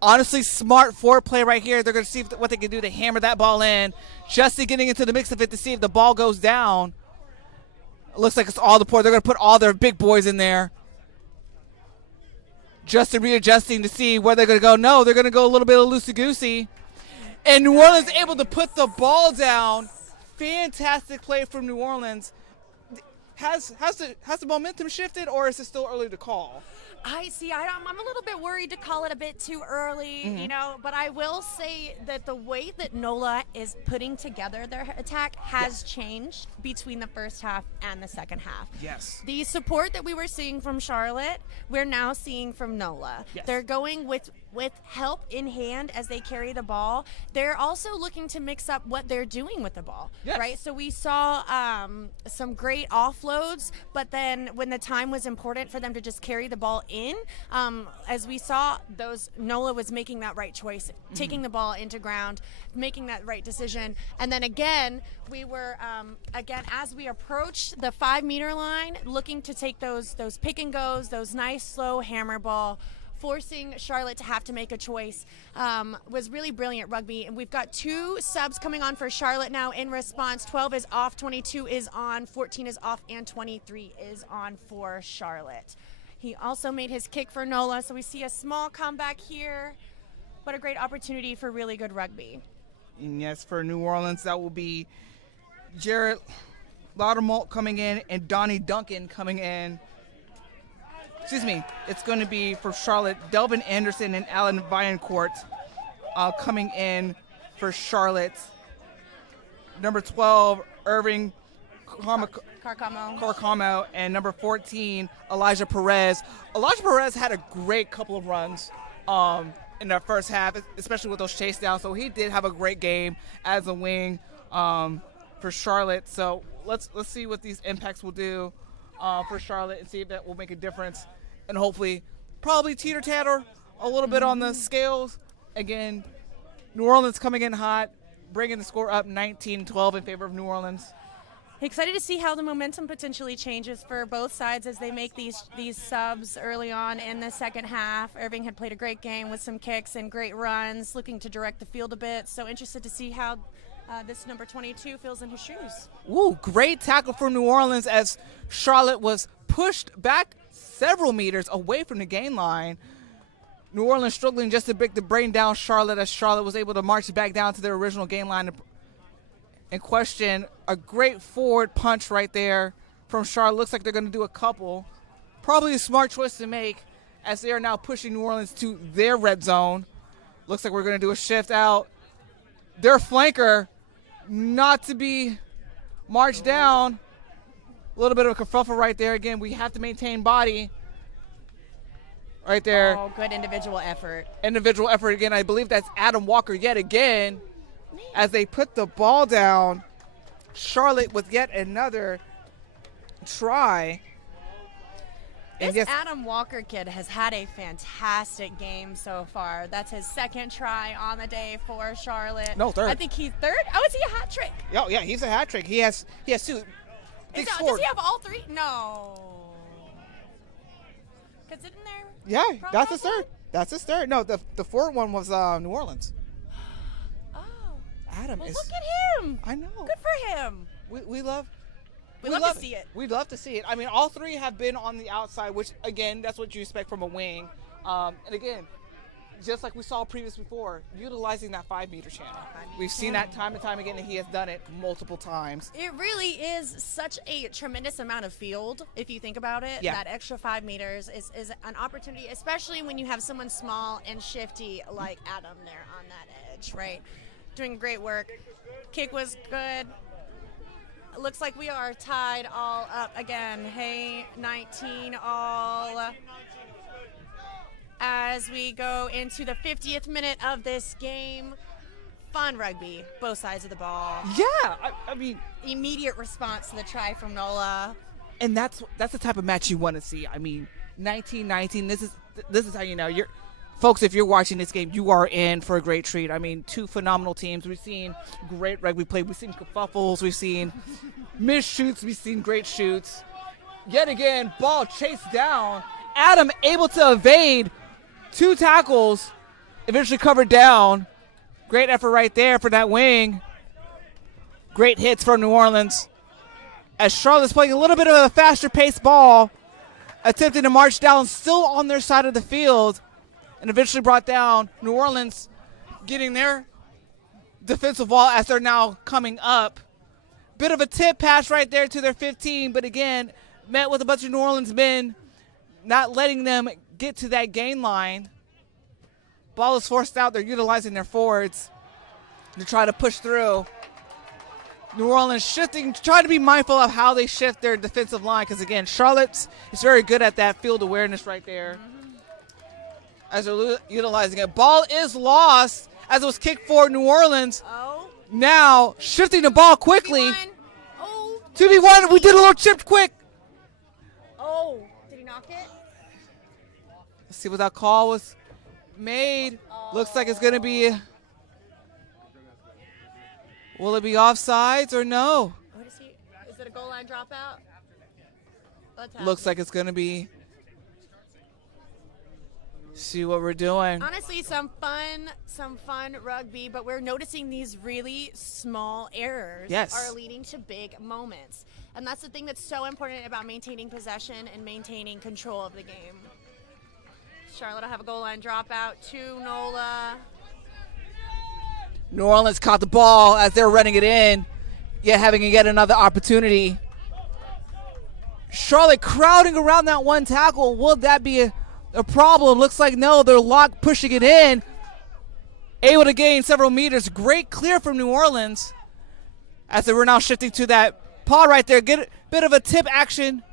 Honestly, smart foreplay right here. They're going to see what they can do to hammer that ball in. Justin getting into the mix of it to see if the ball goes down. It looks like it's all the port. They're going to put all their big boys in there. Justin readjusting to see where they're going to go. No, they're going to go a little bit of loosey-goosey. And New Orleans able to put the ball down. Fantastic play from New Orleans. Has the momentum shifted, or is it still early to call? I'm a little bit worried to call it a bit too early, but I will say that the way that NOLA is putting together their attack has changed between the first half and the second half. Yes. The support that we were seeing from Charlotte, we're now seeing from NOLA. Yes. They're going with help in hand as they carry the ball. They're also looking to mix up what they're doing with the ball, Yes. right? So we saw some great offloads, but then when the time was important for them to just carry the ball in, as we saw, NOLA was making that right choice, taking the ball into ground, making that right decision. And then again, we were, as we approached the 5-meter line, looking to take those pick and goes, those nice slow hammer ball, forcing Charlotte to have to make a choice, was really brilliant rugby. And we've got 2 subs coming on for Charlotte now in response. 12 is off, 22 is on, 14 is off, and 23 is on for Charlotte. He also made his kick for NOLA, so we see a small comeback here, but a great opportunity for really good rugby. And yes, for New Orleans, that will be Jared Laudermalt coming in and Donnie Duncan coming in. Excuse me. It's going to be for Charlotte, Delvin Anderson and Alan Viancourt coming in for Charlotte. Number 12, Irving Carcamo, and number 14, Elijah Perez. Elijah Perez had a great couple of runs in the first half, especially with those chase downs. So he did have a great game as a wing for Charlotte. So let's see what these impacts will do for Charlotte and see if that will make a difference. And hopefully, probably teeter-tatter a little bit on the scales. Again, New Orleans coming in hot, bringing the score up 19-12 in favor of New Orleans. Excited to see how the momentum potentially changes for both sides as they make these subs early on in the second half. Irving had played a great game with some kicks and great runs, looking to direct the field a bit. So interested to see how this number 22 feels in his shoes. Ooh, great tackle for New Orleans as Charlotte was pushed back several meters away from the gain line. New Orleans struggling just to break the brain down Charlotte as Charlotte was able to march back down to their original gain line and question. A great forward punch right there from Charlotte. Looks like they're going to do a couple. Probably a smart choice to make as they are now pushing New Orleans to their red zone. Looks like we're going to do a shift out. Their flanker not to be marched down. A little bit of a kerfuffle right there. Again, we have to maintain body right there. Oh, good individual effort. Individual effort again. I believe that's Adam Walker yet again. As they put the ball down, Charlotte with yet another try. This Adam Walker kid has had a fantastic game so far. That's his second try on the day for Charlotte. No, third. I think he's third. Oh, is he a hat trick? Oh, yeah, he's a hat trick. He has two. Does he have all three? No. Because isn't there? Yeah, that's his third. That's his third. No, the fourth one was New Orleans. Oh. Adam well, is. Look at him. I know. Good for him. We love. We love to see it. We'd love to see it. I mean, all three have been on the outside, which, again, that's what you expect from a wing. And, again, just like we saw previous before, utilizing that 5-meter channel. We've seen that time and time again, and he has done it multiple times. It really is such a tremendous amount of field, if you think about it. Yeah. That extra 5 meters is an opportunity, especially when you have someone small and shifty like Adam there on that edge, right? Doing great work. Kick was good. It looks like we are tied all up again. Hey, 19 all. As we go into the 50th minute of this game. Fun rugby, both sides of the ball. Yeah, I mean. Immediate response to the try from NOLA. And that's the type of match you want to see. I mean, 19-19, this is how you know. Folks, if you're watching this game, you are in for a great treat. I mean, two phenomenal teams. We've seen great rugby play. We've seen kerfuffles. We've seen missed shoots. We've seen great shoots. Yet again, ball chased down. Adam able to evade 2 tackles, eventually covered down. Great effort right there for that wing. Great hits from New Orleans. As Charlotte's playing a little bit of a faster paced ball, attempting to march down, still on their side of the field. And eventually brought down. New Orleans getting their defensive wall as they're now coming up. Bit of a tip pass right there to their 15, but again, met with a bunch of New Orleans men, not letting them get to that gain line. Ball is forced out. They're utilizing their forwards to try to push through. New Orleans shifting, trying to be mindful of how they shift their defensive line because, again, Charlotte is very good at that field awareness right there. As they're utilizing it. Ball is lost as it was kicked for New Orleans. Oh. Now shifting the ball quickly. 2v1. Oh. 2v1. We did a little chipped quick. Oh. Did he knock it? Let's see what that call was made. Oh. Looks like it's going to be. Will it be offsides or no? What is he? Is it a goal line dropout? Looks like it's going to be. See what we're doing. Honestly, some fun rugby, but we're noticing these really small errors Yes. are leading to big moments. And that's the thing that's so important about maintaining possession and maintaining control of the game. Charlotte will have a goal line dropout to NOLA. New Orleans caught the ball as they're running it in, yet having yet another opportunity. Charlotte crowding around that one tackle. Will that be a problem? Looks like no. They're locked, pushing it in. Able to gain several meters. Great clear from New Orleans. As they were now shifting to that paw right there. Get a bit of a tip action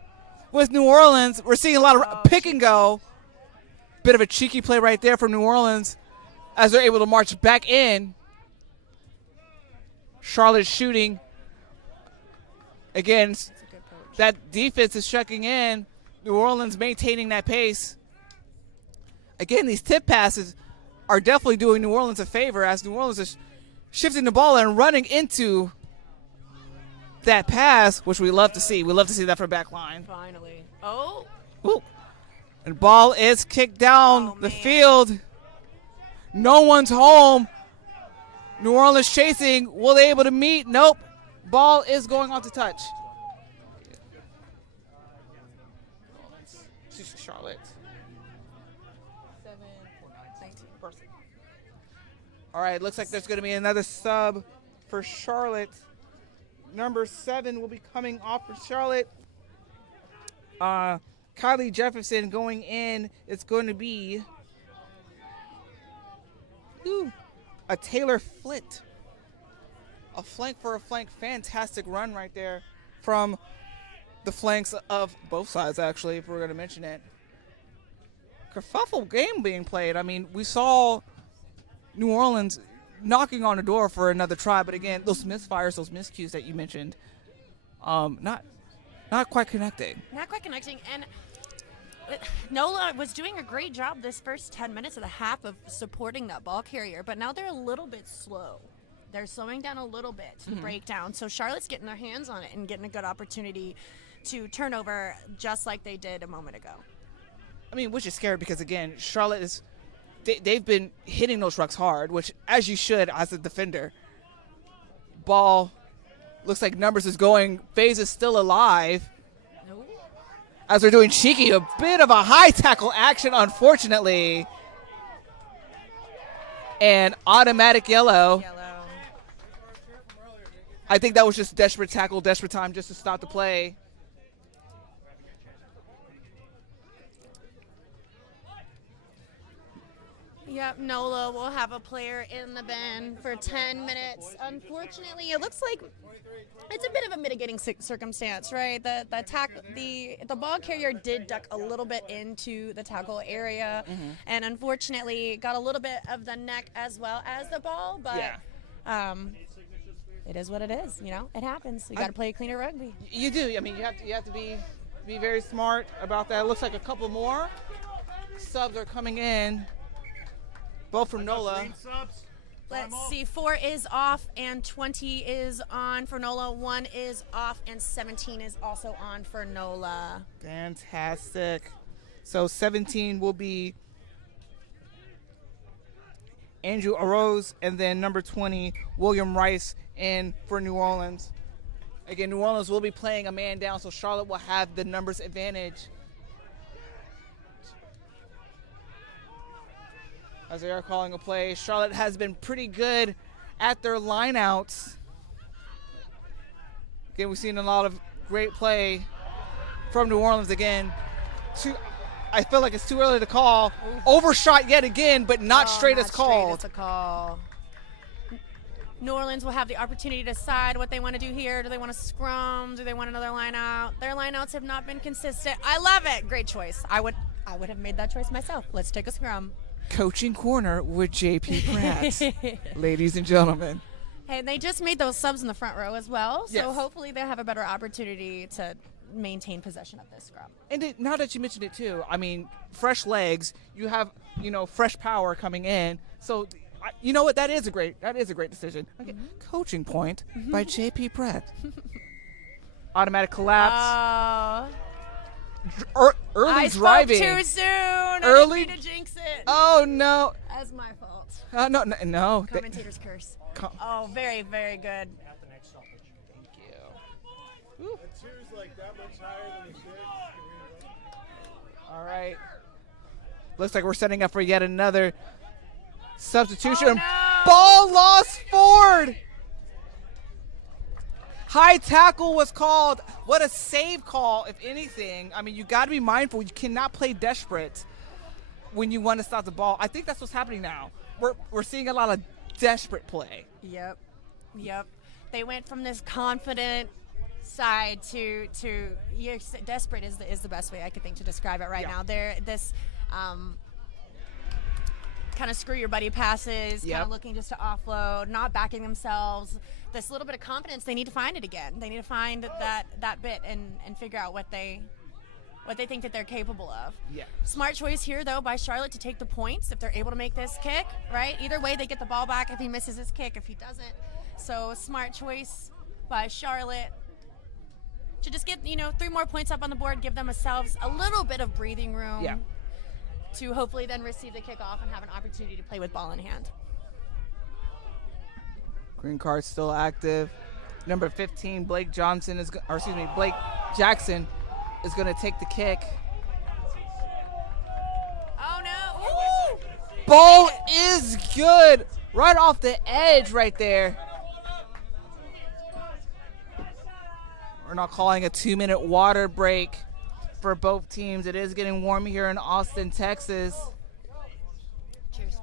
with New Orleans. We're seeing a lot of pick and go. Bit of a cheeky play right there from New Orleans as they're able to march back in. Charlotte shooting. Again, that defense is checking in. New Orleans maintaining that pace. Again, these tip passes are definitely doing New Orleans a favor as New Orleans is shifting the ball and running into that pass, which we love to see. We love to see that from back line. Finally. Oh. Ooh. And ball is kicked down the field. No one's home. New Orleans chasing. Will they able to meet? Nope. Ball is going on to touch. Charlotte. 7-19. All right, looks like there's going to be another sub for Charlotte. Number 7 will be coming off for Charlotte. Kylie Jefferson going in. It's going to be a Taylor Flint. A flank for a flank. Fantastic run right there from the flanks of both sides, actually, if we're going to mention it. Kerfuffle game being played. I mean, we saw New Orleans knocking on the door for another try, but again, those misfires, those miscues that you mentioned, not quite connecting. Not quite connecting. And NOLA was doing a great job this first 10 minutes of the half of supporting that ball carrier, but now they're a little bit slow. They're slowing down a little bit to the breakdown. So Charlotte's getting their hands on it and getting a good opportunity to turn over just like they did a moment ago. I mean, which is scary because, again, Charlotte is they've been hitting those rucks hard, which, as you should as a defender. Ball looks like Numbers is going. FaZe is still alive. Nope. As they're doing cheeky, a bit of a high tackle action, unfortunately. And automatic yellow. I think that was just desperate tackle, desperate time just to stop the play. Yep, NOLA will have a player in the bin for 10 minutes. Unfortunately, it looks like it's a bit of a mitigating circumstance, right? The ball carrier did duck a little bit into the tackle area, and unfortunately got a little bit of the neck as well as the ball. But it is what it is. You know, it happens. You got to play cleaner rugby. You do. I mean, you have to be very smart about that. It looks like a couple more subs are coming in. Both from NOLA. Let's see, 4 is off and 20 is on for NOLA. 1 is off and 17 is also on for NOLA. Fantastic. So 17 will be Andrew Arose, and then number 20, William Rice, in for New Orleans. Again, New Orleans will be playing a man down, so Charlotte will have the numbers advantage. As they are calling a play, Charlotte has been pretty good at their lineouts. Again, we've seen a lot of great play from New Orleans again. I feel like it's too early to call. Oof. Overshot yet again, but not straight as called. Straight as a call. New Orleans will have the opportunity to decide what they want to do here. Do they want to scrum? Do they want another line out? Their lineouts have not been consistent. I love it. Great choice. I would have made that choice myself. Let's take a scrum. Coaching Corner with JP Pratt, ladies and gentlemen. Hey, they just made those subs in the front row as well, so yes. Hopefully they'll have a better opportunity to maintain possession of this scrum. And now that you mentioned it too, I mean, fresh legs, you have, fresh power coming in. So, you know what? That is a great decision. Okay. Coaching point by JP Pratt. Automatic collapse. early I driving. spoke too soon. I Early- didn't mean to jinx it. Oh no. That's my fault. No. Commentator's curse. Oh, very, very good. Thank you. Woo. The two's like that much higher than the six. All right. Looks like we're setting up for yet another substitution. Oh, no. Ball lost forward. High tackle was called. What a save call, if anything. I mean, you got to be mindful. You cannot play desperate when you want to stop the ball. I think that's what's happening now. We're seeing a lot of desperate play. Yep. They went from this confident side to desperate is the best way I could think to describe it right now. They're this kind of screw your buddy passes, kind of looking just to offload, not backing themselves. This little bit of confidence, they need to find it again. They need to find that bit and figure out what they think that they're capable of. Yeah. Smart choice here, though, by Charlotte to take the points if they're able to make this kick, right? Either way, they get the ball back if he misses his kick, if he doesn't. So smart choice by Charlotte to just get, 3 more points up on the board, give themselves a little bit of breathing room to hopefully then receive the kickoff and have an opportunity to play with ball in hand. Green card still active. Number 15, Blake Jackson is going to take the kick. Oh no! Ooh! Ball is good. Right off the edge right there. We're not calling a 2-minute water break for both teams. It is getting warm here in Austin, Texas. Cheers.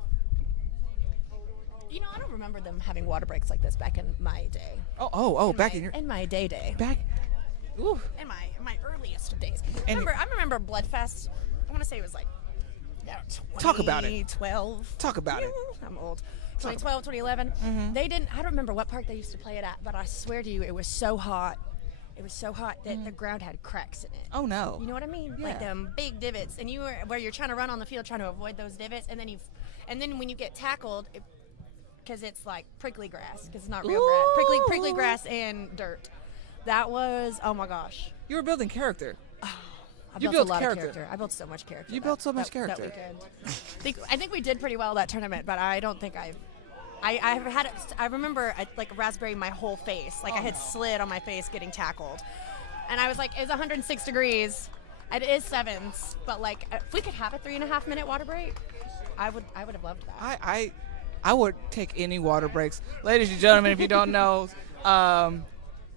I don't remember them having water breaks like this back in my day. In my day. back. Ooh. In my earliest days. I And- remember Bloodfest. I want to say it was like Talk about it. 2012. Talk about it. I'm old. 2012, 2011. They didn't. I don't remember what park they used to play it at, but I swear to you, it was so hot. It was so hot that the ground had cracks in it. Oh no. You know what I mean? Yeah. Like them big divots, and where you're trying to run on the field, trying to avoid those divots, and then when you get tackled, because it's like prickly grass, because it's not real grass, prickly grass and dirt. That was, oh my gosh. You were building character. I You built built a lot character. of character. I built so much character. You built so much that character. weekend. I think we did pretty well that tournament, but I don't think I've had it. I remember like raspberry my whole face. Like I had slid on my face getting tackled, and I was like, "It's 106 degrees. It is sevens, but like if we could have a 3.5 minute water break, I would have loved that." I would take any water breaks. Ladies and gentlemen, if you don't know,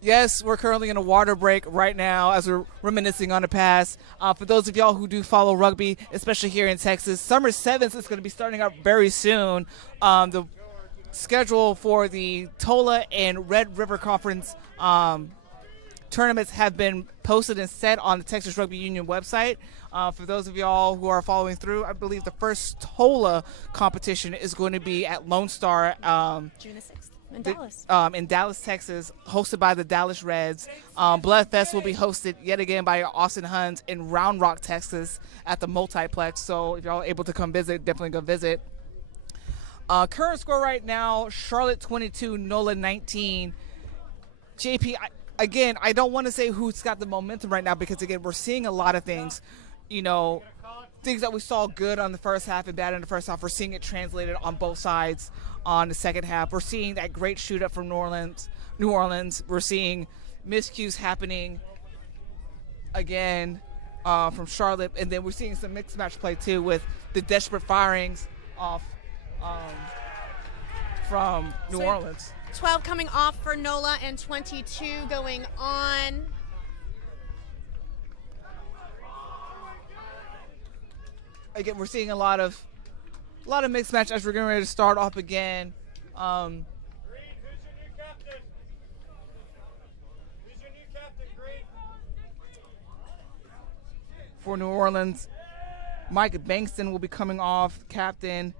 yes, we're currently in a water break right now as we're reminiscing on the past. For those of y'all who do follow rugby, especially here in Texas, Summer Sevens is going to be starting up very soon. The schedule for the TOLA and Red River Conference tournaments have been posted and set on the Texas Rugby Union website. For those of y'all who are following through, I believe the first TOLA competition is going to be at Lone Star June the 6th in Dallas. in Dallas, Texas, hosted by the Dallas Reds. Bloodfest will be hosted yet again by Austin Huns in Round Rock, Texas at the Multiplex. So if y'all are able to come visit, definitely go visit. Current score right now, Charlotte 22, NOLA 19. JP, I don't want to say who's got the momentum right now because, again, we're seeing a lot of things. Things that we saw good on the first half and bad in the first half, we're seeing it translated on both sides on the second half. We're seeing that great shoot up from New Orleans. We're seeing miscues happening again from Charlotte. And then we're seeing some mixed match play, too, with the desperate firings off from New Orleans. 12 coming off for NOLA and 22 going on. Again, we're seeing a lot of mixed match as we're getting ready to start off again. Green, who's your new captain? Who's your new captain, Green? For New Orleans, Mike Bankston will be coming off captain.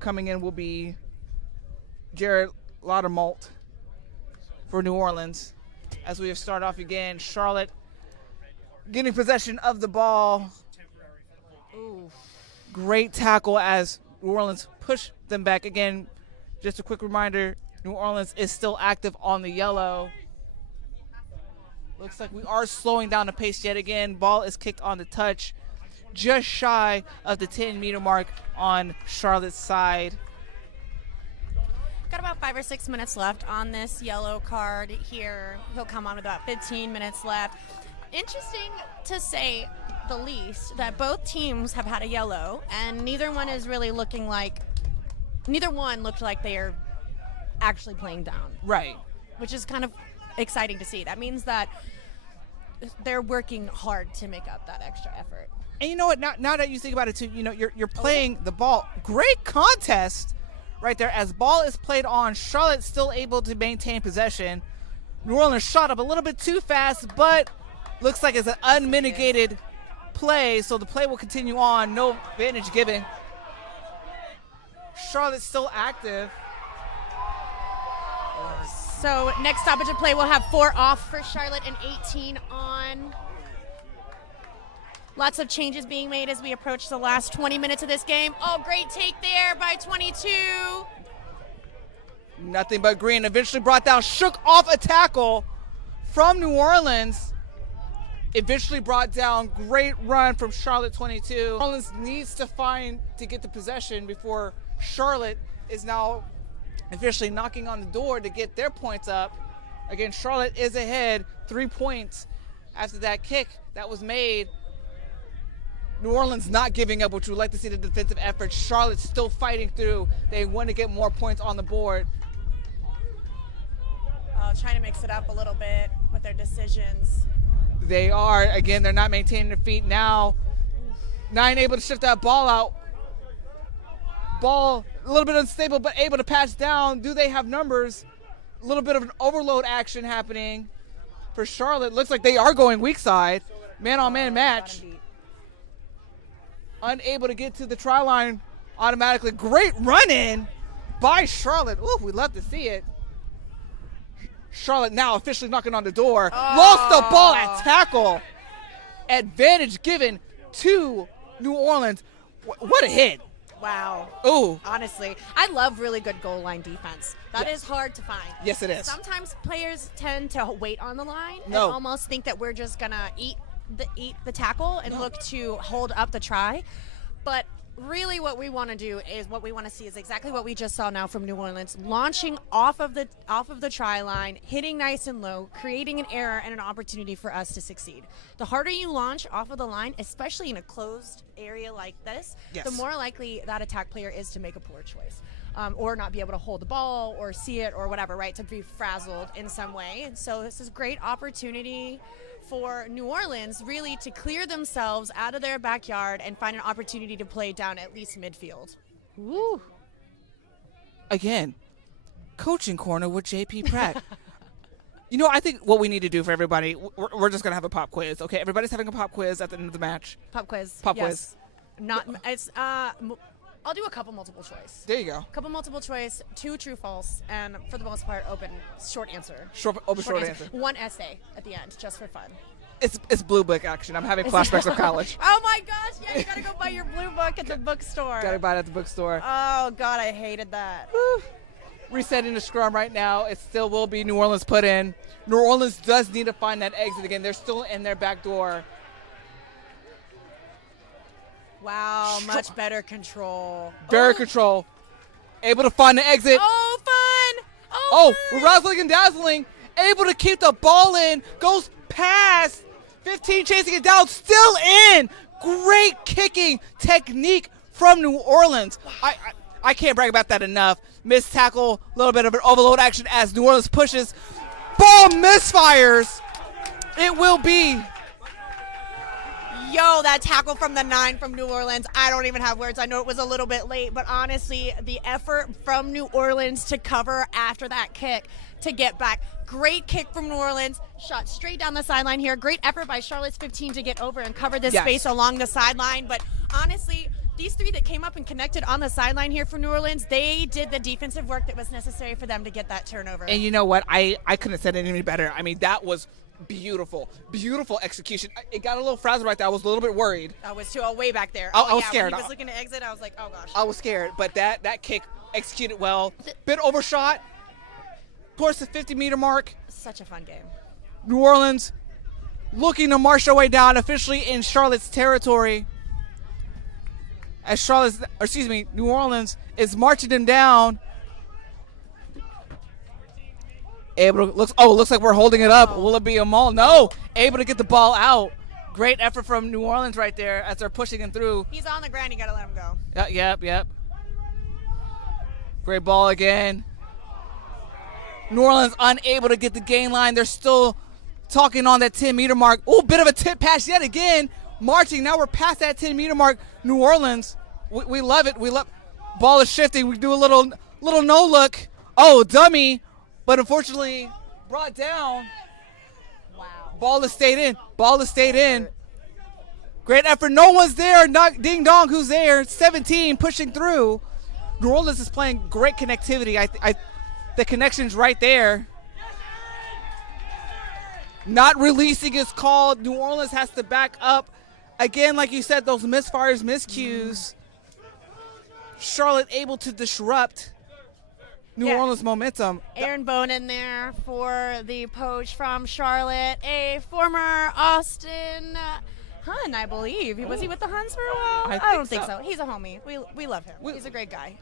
Coming in will be Jared Laudermalt for New Orleans. As we have started off again, Charlotte getting possession of the ball. Ooh. Great tackle as New Orleans pushed them back. Again, just a quick reminder, New Orleans is still active on the yellow. Looks like we are slowing down the pace yet again. Ball is kicked on the touch, just shy of the 10-meter mark on Charlotte's side. Got about 5 or 6 minutes left on this yellow card here. He'll come on with about 15 minutes left. Interesting to say the least that both teams have had a yellow, and neither one looked like they are actually playing down. Right. Which is kind of exciting to see. That means that they're working hard to make up that extra effort. And you know what? Now that you think about it too, you're playing the ball. Great contest right there. As ball is played on, Charlotte still able to maintain possession. New Orleans shot up a little bit too fast, but looks like it's an unmitigated play, so the play will continue on. No advantage given. Charlotte's still active. So next stoppage of play, we'll have 4 off for Charlotte and 18 on. Lots of changes being made as we approach the last 20 minutes of this game. Oh, great take there by 22. Nothing but green. Eventually brought down, shook off a tackle from New Orleans. Eventually brought down. Great run from Charlotte 22. New Orleans needs to get the possession before Charlotte is now officially knocking on the door to get their points up. Again, Charlotte is ahead 3 points after that kick that was made. New Orleans not giving up, which we like to see the defensive effort. Charlotte still fighting through. They want to get more points on the board. Trying to mix it up a little bit with their decisions. They are. Again, they're not maintaining their feet now. Nine able to shift that ball out. Ball a little bit unstable, but able to pass down. Do they have numbers? A little bit of an overload action happening for Charlotte. Looks like they are going weak side. Man-on-man match. Unable to get to the try line automatically. Great run-in by Charlotte. Ooh, we'd love to see it. Charlotte now officially knocking on the door. Lost the ball at tackle. Advantage given to New Orleans. What a hit. Wow. Ooh. Honestly, I love really good goal line defense. That is hard to find. Yes, it is. Sometimes players tend to wait on the line and No. almost think that we're just going to eat the tackle and look to hold up the try. But really what we want to do is what we want to see is exactly what we just saw now from New Orleans, launching off of the try line, hitting nice and low, creating an error and an opportunity for us to succeed. The harder you launch off of the line, especially in a closed area like this, the more likely that attack player is to make a poor choice. Or not be able to hold the ball or see it or whatever, right, to be frazzled in some way. And so this is a great opportunity for New Orleans really to clear themselves out of their backyard and find an opportunity to play down at least midfield. Woo. Again, coaching corner with JP Pratt. I think what we need to do for everybody, we're just going to have a pop quiz, okay? Everybody's having a pop quiz at the end of the match. Pop quiz. Pop quiz. I'll do a couple multiple choice. There you go. Couple multiple choice, 2 true false, and for the most part, open short answer. Short answer. 1 essay at the end, just for fun. It's blue book action. I'm having flashbacks of college. Oh my gosh, yeah, you gotta go buy your blue book at the bookstore. Gotta buy it at the bookstore. Oh God, I hated that. Woo. Resetting the scrum right now. It still will be New Orleans put in. New Orleans does need to find that exit again. They're still in their back door. Wow, much better control. Better control. Able to find the exit. Oh, fun. Oh, razzling and dazzling. Able to keep the ball in. Goes past. 15 chasing it down. Still in. Great kicking technique from New Orleans. I can't brag about that enough. Missed tackle. A little bit of an overload action as New Orleans pushes. Ball misfires. It will be. Yo, that tackle from the 9 from New Orleans, I don't even have words. I know it was a little bit late, but honestly, the effort from New Orleans to cover after that kick to get back. Great kick from New Orleans, shot straight down the sideline here. Great effort by Charlotte's 15 to get over and cover this space along the sideline. But honestly, these 3 that came up and connected on the sideline here for New Orleans, they did the defensive work that was necessary for them to get that turnover. And you know what? I couldn't have said it any better. I mean, that was beautiful execution. It got a little frazzled right there. I was a little bit worried. I was too way back there. I was scared. When he was looking to exit, I was like, oh gosh. I was scared, but that kick executed well. Bit overshot towards the 50-meter mark. Such a fun game. New Orleans looking to march their way down, officially in Charlotte's territory. As New Orleans is marching them down. Looks like we're holding it up. Will it be a maul? No. Able to get the ball out. Great effort from New Orleans right there as they're pushing him through. He's on the ground. You got to let him go. Yep. Great ball again. New Orleans unable to get the gain line. They're still talking on that 10-meter mark. Oh, bit of a tip pass yet again. Marching. Now we're past that 10-meter mark. New Orleans. We love it. Ball is shifting. We do a little no look. Oh, dummy. But unfortunately brought down. Wow. Ball has stayed in. Great effort. No one's there. Not Ding Dong, who's there. 17 pushing through. New Orleans is playing great connectivity. The connection's right there. Not releasing is called. New Orleans has to back up. Again, like you said, those misfires, miscues. Charlotte able to disrupt New Orleans momentum. Aaron Bone in there for the poach from Charlotte, a former Austin Hun, I believe. Was he with the Huns for a while? I don't think so. He's a homie. We love him. He's a great guy.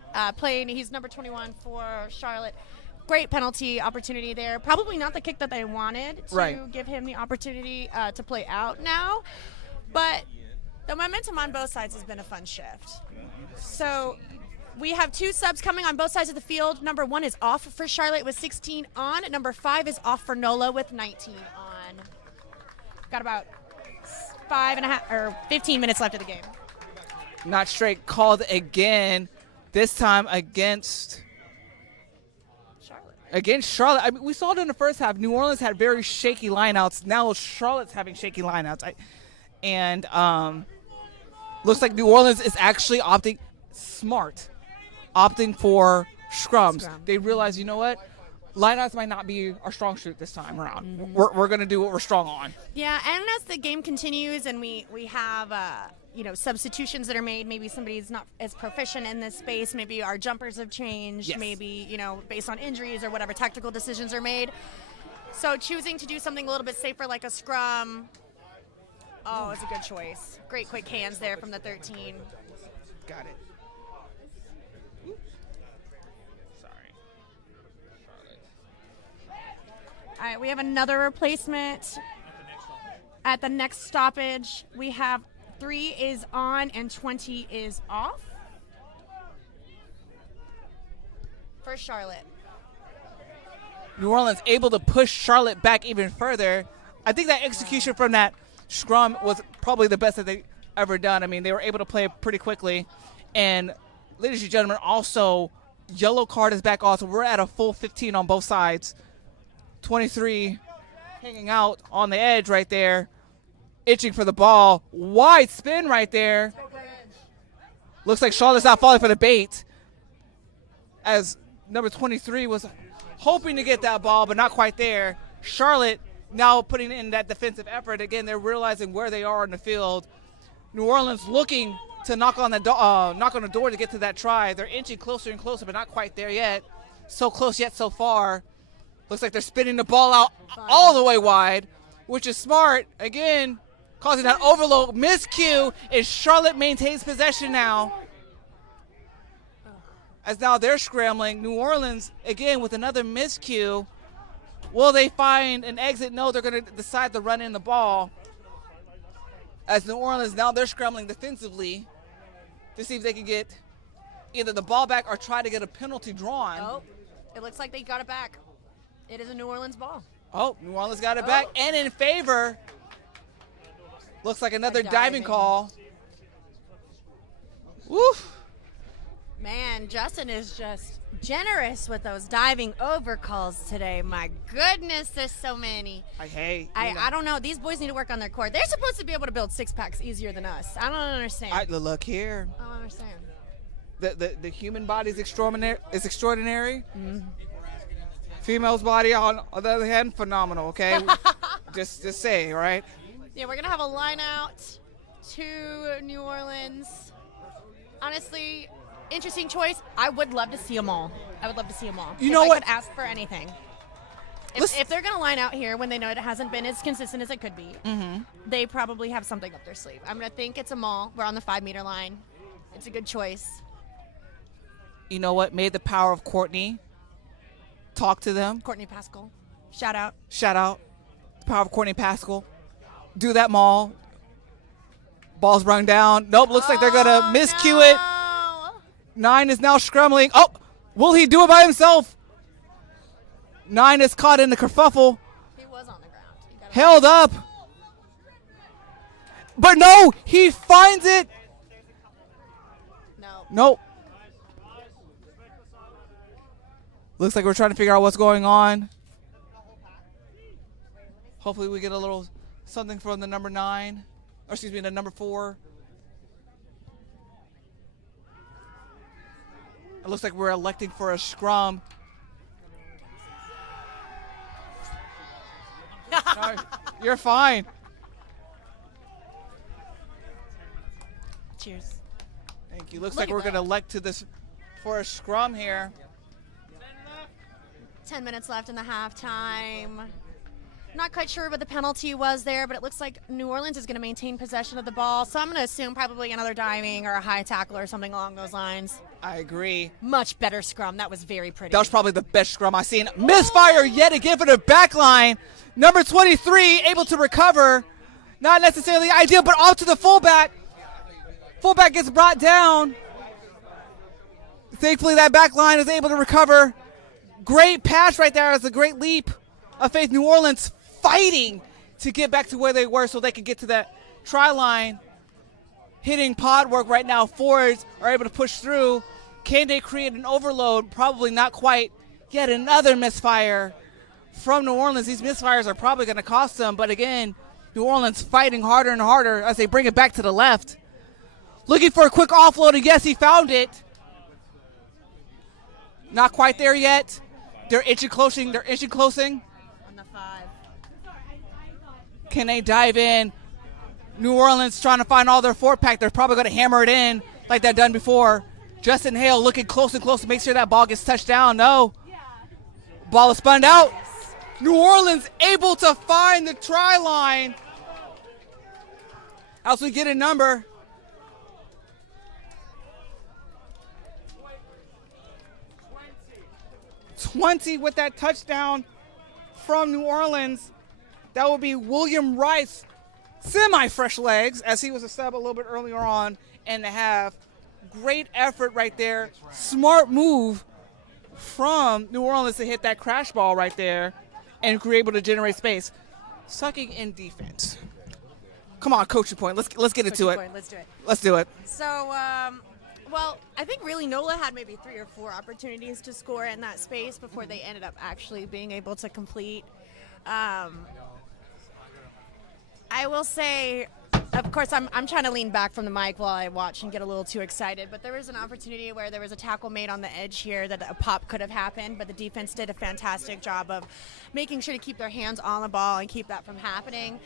He's number 21 for Charlotte. Great penalty opportunity there. Probably not the kick that they wanted to give him the opportunity to play out now. But the momentum on both sides has been a fun shift. So we have two subs coming on both sides of the field. Number 1 is off for Charlotte with 16 on. Number 5 is off for NOLA with 19 on. Got about 15 minutes left of the game. Not straight called again. This time against Charlotte. I mean, we saw it in the first half. New Orleans had very shaky lineouts. Now Charlotte's having shaky lineouts. Looks like New Orleans is actually opting for scrums. They realize, you know what? Lineouts might not be our strong suit this time around. Mm-hmm. We're going to do what we're strong on. Yeah, and as the game continues and we have substitutions that are made, maybe somebody's not as proficient in this space, maybe our jumpers have changed, maybe, based on injuries or whatever tactical decisions are made. So choosing to do something a little bit safer like a scrum, it's a good choice. Great quick hands there from the 13. Got it. All right, we have another replacement at the next stoppage. We have 3 is on and 20 is off for Charlotte. New Orleans able to push Charlotte back even further. I think that execution from that scrum was probably the best that they ever done. I mean, they were able to play it pretty quickly. And ladies and gentlemen, also, yellow card is back also. We're at a full 15 on both sides. 23 hanging out on the edge right there, itching for the ball. Wide spin right there. Looks like Charlotte's not falling for the bait, as number 23 was hoping to get that ball, but not quite there. Charlotte now putting in that defensive effort. Again, they're realizing where they are in the field. New Orleans looking to knock on the door to get to that try. They're inching closer and closer, but not quite there yet. So close yet so far. Looks like they're spinning the ball out all the way wide, which is smart. Again, causing that overload. Miscue, and Charlotte maintains possession now. As now they're scrambling. New Orleans, again, with another miscue. Will they find an exit? No, they're going to decide to run in the ball. As New Orleans, now they're scrambling defensively to see if they can get either the ball back or try to get a penalty drawn. Oh, it looks like they got it back. It is a New Orleans ball. Oh, New Orleans got it back. And in favor. Looks like another diving call. Woof. Man, Justin is just generous with those diving over calls today. My goodness, there's so many. I don't know. These boys need to work on their core. They're supposed to be able to build six-packs easier than us. I don't understand. Look here. I don't understand. The human body is extraordinary. Mm-hmm. Female's body, on the other hand, phenomenal, okay? just say, right? Yeah, we're going to have a line out to New Orleans. Honestly, interesting choice. I would love to see them all. You know what? what? I could ask for anything. If they're going to line out here when they know it hasn't been as consistent as it could be, they probably have something up their sleeve. I'm going to think it's a maul. We're on the 5-meter line. It's a good choice. You know what? Made the power of Courtney. Talk to them. Courtney Pascal. Shout out. Shout out. The power of Courtney Pascal. Do that maul. Ball's rung down. Nope, looks like they're going to miscue it. 9 is now scrambling. Oh, will he do it by himself? 9 is caught in the kerfuffle. He was on the ground. Held up. But no, he finds it. No. Nope. Looks like we're trying to figure out what's going on. Hopefully we get a little something from the number 9. Or excuse me, the number 4. It looks like we're electing for a scrum. No, you're fine. Cheers. Thank you. Looks Look like at we're that. going to elect to this for a scrum here. 10 minutes left in the halftime. Not quite sure what the penalty was there, but it looks like New Orleans is going to maintain possession of the ball. So I'm going to assume probably another diving or a high tackle or something along those lines. I agree. Much better scrum. That was very pretty. That was probably the best scrum I've seen. Misfire yet again for the back line. Number 23 able to recover. Not necessarily ideal, but off to the fullback. Fullback gets brought down. Thankfully, that back line is able to recover. Great pass right there. It's a great leap of faith. New Orleans fighting to get back to where they were so they could get to that try line. Hitting pod work right now. Forwards are able to push through. Can they create an overload? Probably not quite. Yet another misfire from New Orleans. These misfires are probably going to cost them. But again, New Orleans fighting harder and harder as they bring it back to the left. Looking for a quick offload, and yes, he found it. Not quite there yet. They're inching closing. They're inching closing. On the 5. Can they dive in? New Orleans trying to find all their 4-pack. They're probably going to hammer it in like they've done before. Justin Hale looking close and close to make sure that ball gets touched down. No. Ball is spun out. New Orleans able to find the try line. As we get a number. 20 with that touchdown from New Orleans. That will be William Rice. Semi-fresh legs, as he was a sub a little bit earlier on in the half. Great effort right there. Smart move from New Orleans to hit that crash ball right there and be able to generate space. Sucking in defense. Come on, coaching point. Let's get into it. Let's do it. Let's do it. So, well, I think really NOLA had maybe 3 or 4 opportunities to score in that space before they ended up actually being able to complete. I will say, of course, I'm trying to lean back from the mic while I watch and get a little too excited, but there was an opportunity where there was a tackle made on the edge here that a pop could have happened, but the defense did a fantastic job of making sure to keep their hands on the ball and keep that from happening.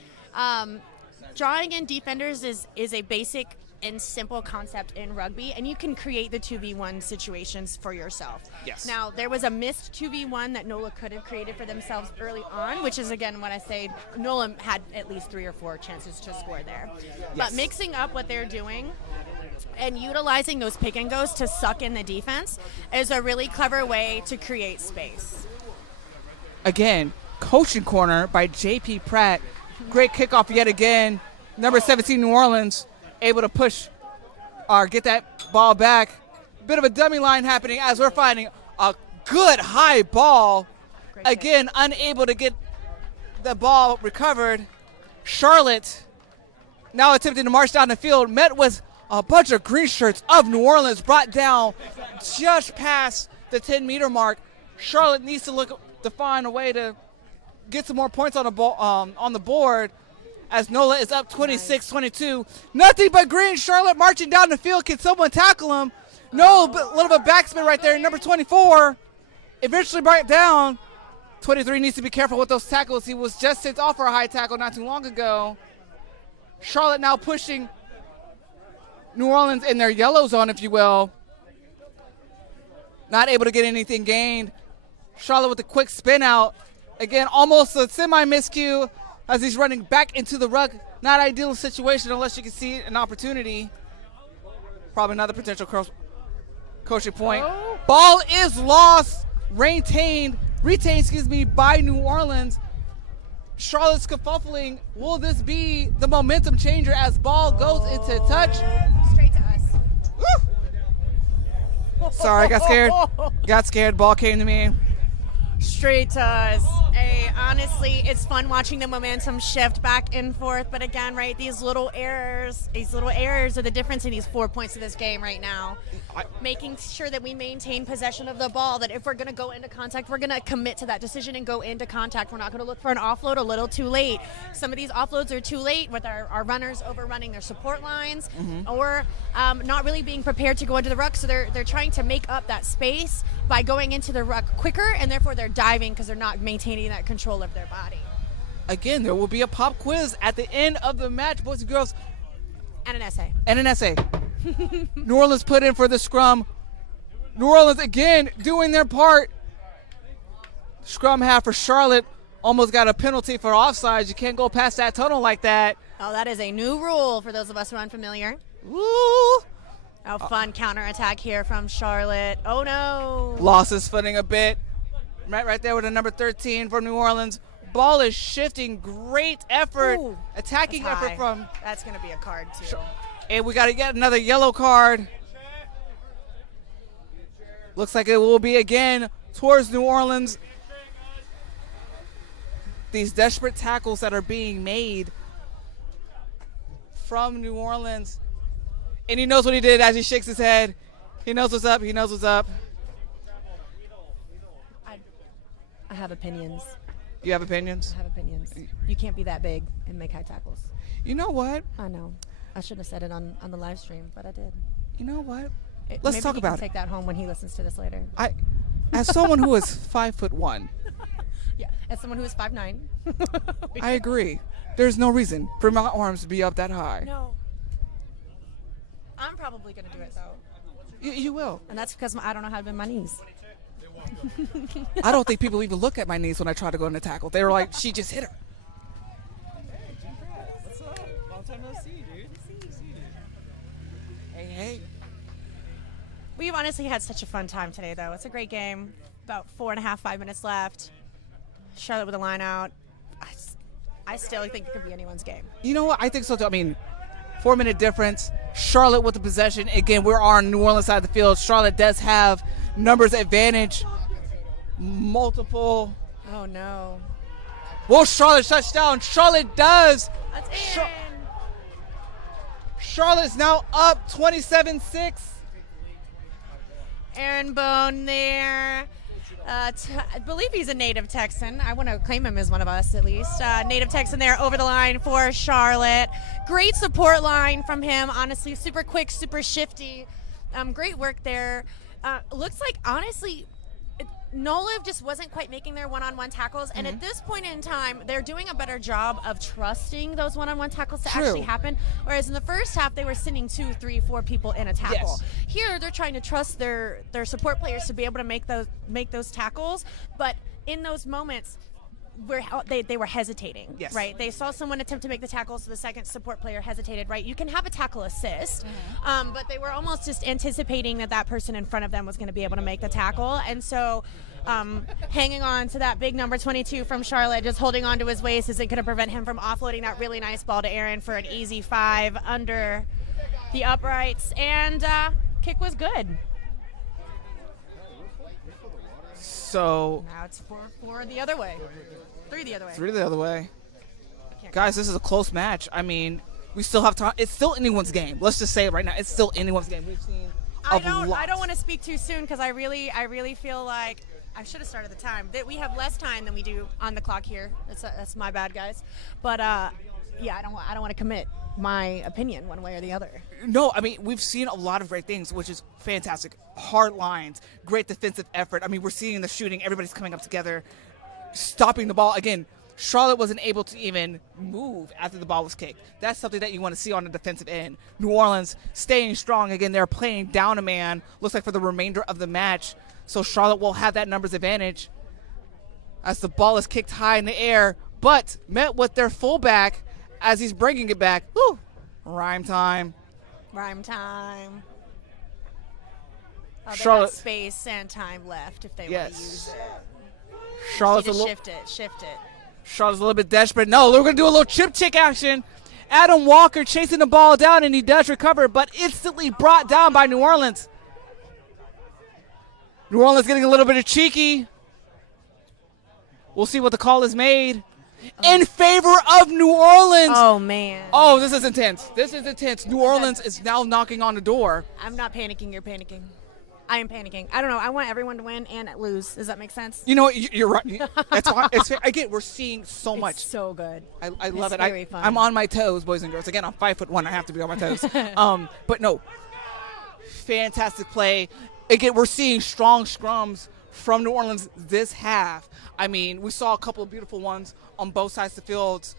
Drawing in defenders is a basic and simple concept in rugby, and you can create the 2v1 situations for yourself. Yes. Now, there was a missed 2v1 that NOLA could have created for themselves early on, which is, again, when I say NOLA had at least 3 or 4 chances to score there. Yes. But mixing up what they're doing and utilizing those pick and goes to suck in the defense is a really clever way to create space. Again, coaching corner by J.P. Pratt. Great kickoff yet again. Number 17, New Orleans, able to push or get that ball back. Bit of a dummy line happening as we're finding a good high ball. Great Again, pick. unable to get the ball recovered. Charlotte now attempting to march down the field, met with a bunch of green shirts of New Orleans, brought down just past the 10-meter mark. Charlotte needs to look to find a way to get some more points on the board. As NOLA is up 26-22. Nothing but green. Charlotte marching down the field. Can someone tackle him? No, but a little bit of backspin right there. Number 24 eventually brought it down. 23 needs to be careful with those tackles. He was just sent off for a high tackle not too long ago. Charlotte now pushing New Orleans in their yellow zone, if you will. Not able to get anything gained. Charlotte with a quick spin out. Again, almost a semi-miscue as he's running back into the ruck. Not ideal situation unless you can see an opportunity. Probably another potential coaching point. Oh. Ball is lost, retained, by New Orleans. Charlotte's kerfuffling. Will this be the momentum changer as ball goes into touch? Straight to us. Woo! Sorry, I got scared. Got scared. Ball came to me. Straight to us. Honestly, it's fun watching the momentum shift back and forth. But again, right, these little errors are the difference in these 4 points of this game right now. Making sure that we maintain possession of the ball, that if we're going to go into contact, we're going to commit to that decision and go into contact. We're not going to look for an offload a little too late. Some of these offloads are too late with our runners overrunning their support lines or not really being prepared to go into the ruck. So they're trying to make up that space by going into the ruck quicker, and therefore they're diving because they're not maintaining that control of their body. Again, there will be a pop quiz at the end of the match, boys and girls. And an essay. And an essay. New Orleans put in for the scrum. New Orleans again doing their part. Scrum half for Charlotte almost got a penalty for offsides. You can't go past that tunnel like that. Oh, that is a new rule for those of us who are unfamiliar. Woo! A fun counterattack here from Charlotte. Oh no. Lost his footing a bit. Right there with the number 13 for New Orleans. Ball is shifting. Great effort. Ooh, attacking that's effort high. from. That's going to be a card too. And we got to get another yellow card. Looks like it will be again towards New Orleans. These desperate tackles that are being made from New Orleans. And he knows what he did as he shakes his head. He knows what's up. He knows what's up. I have opinions. You have opinions? I have opinions. You can't be that big and make high tackles. You know what? I know. I shouldn't have said it on the live stream, but I did. You know what? Let's Let's talk about it. Take that home when he listens to this later. As someone who is 5'1", Yeah, as someone who is 5'9". I agree. There's no reason for my arms to be up that high. No. I'm probably going to do it though. You will. And that's because I don't know how to bend my knees. I don't think people even look at my knees when I try to go in the tackle. They were like, she just hit her. What's up? Long time no see, dude. Hey. We've honestly had such a fun time today, though. It's a great game. About 4.5, 5 minutes left. Charlotte with a line out. I still think it could be anyone's game. You know what? I think so too. I mean, 4-minute difference. Charlotte with the possession. Again, we're on New Orleans side of the field. Charlotte does have numbers advantage. Multiple. Oh, no. Will Charlotte touchdown? Charlotte does. That's Char- Aaron. Charlotte's now up 27-6. Aaron Bone there. I believe he's a native Texan. I want to claim him as one of us, at least. Native Texan there over the line for Charlotte. Great support line from him, honestly. Super quick, super shifty. Great work there. Looks like, honestly, Noliv just wasn't quite making their one-on-one tackles, and at this point in time, they're doing a better job of trusting those one-on-one tackles to actually happen, whereas in the first half, they were sending 2, 3, 4 people in a tackle. Yes. Here, they're trying to trust their support players to be able to make those tackles, but in those moments, they were hesitating, Yes. right? They saw someone attempt to make the tackle, so the second support player hesitated, right? You can have a tackle assist, but they were almost just anticipating that person in front of them was going to be able to make the tackle, and so hanging on to that big number 22 from Charlotte, just holding on to his waist isn't going to prevent him from offloading that really nice ball to Aaron for an easy 5 under the uprights, and kick was good. So Now it's 4 the other way. 3 the other way. 3 the other way. Guys, this is a close match. I mean, we still have time. It's still anyone's game. Let's just say it right now. It's still anyone's game. We've seen I don't want to speak too soon because I really feel like I should have started the time. That we have less time than we do on the clock here. That's my bad, guys. But yeah, I don't want to commit my opinion one way or the other. No, I mean, we've seen a lot of great things, which is fantastic. Hard lines, great defensive effort. I mean, we're seeing the shooting. Everybody's coming up together, stopping the ball. Again, Charlotte wasn't able to even move after the ball was kicked. That's something that you want to see on the defensive end. New Orleans staying strong. Again, they're playing down a man, looks like for the remainder of the match. So Charlotte will have that numbers advantage. as the ball is kicked high in the air, but met with their fullback as he's bringing it back. Woo! Rhyme time. Rhyme time. Oh, they Charlotte. got space and time left if they want Yes. to use it. Charlotte's a Need to little. shift it. Charlotte's a little bit desperate. No, we're going to do a little chip chick action. Adam Walker chasing the ball down, and he does recover, but instantly brought down by New Orleans. New Orleans getting a little bit of cheeky. We'll see what the call is made in favor of New Orleans. Oh, man. Oh, this is intense. This is intense. New Orleans is now knocking on the door. I'm not panicking. You're panicking. I am panicking. I don't know. I want everyone to win and lose. Does that make sense? You know what? You're right. That's fine. Again, we're seeing so much. It's so good. I love it. very fun. I'm on my toes, boys and girls. Again, I'm 5'1". I have to be on my toes. But no, fantastic play. Again, we're seeing strong scrums from New Orleans this half. I mean, we saw a couple of beautiful ones on both sides of the field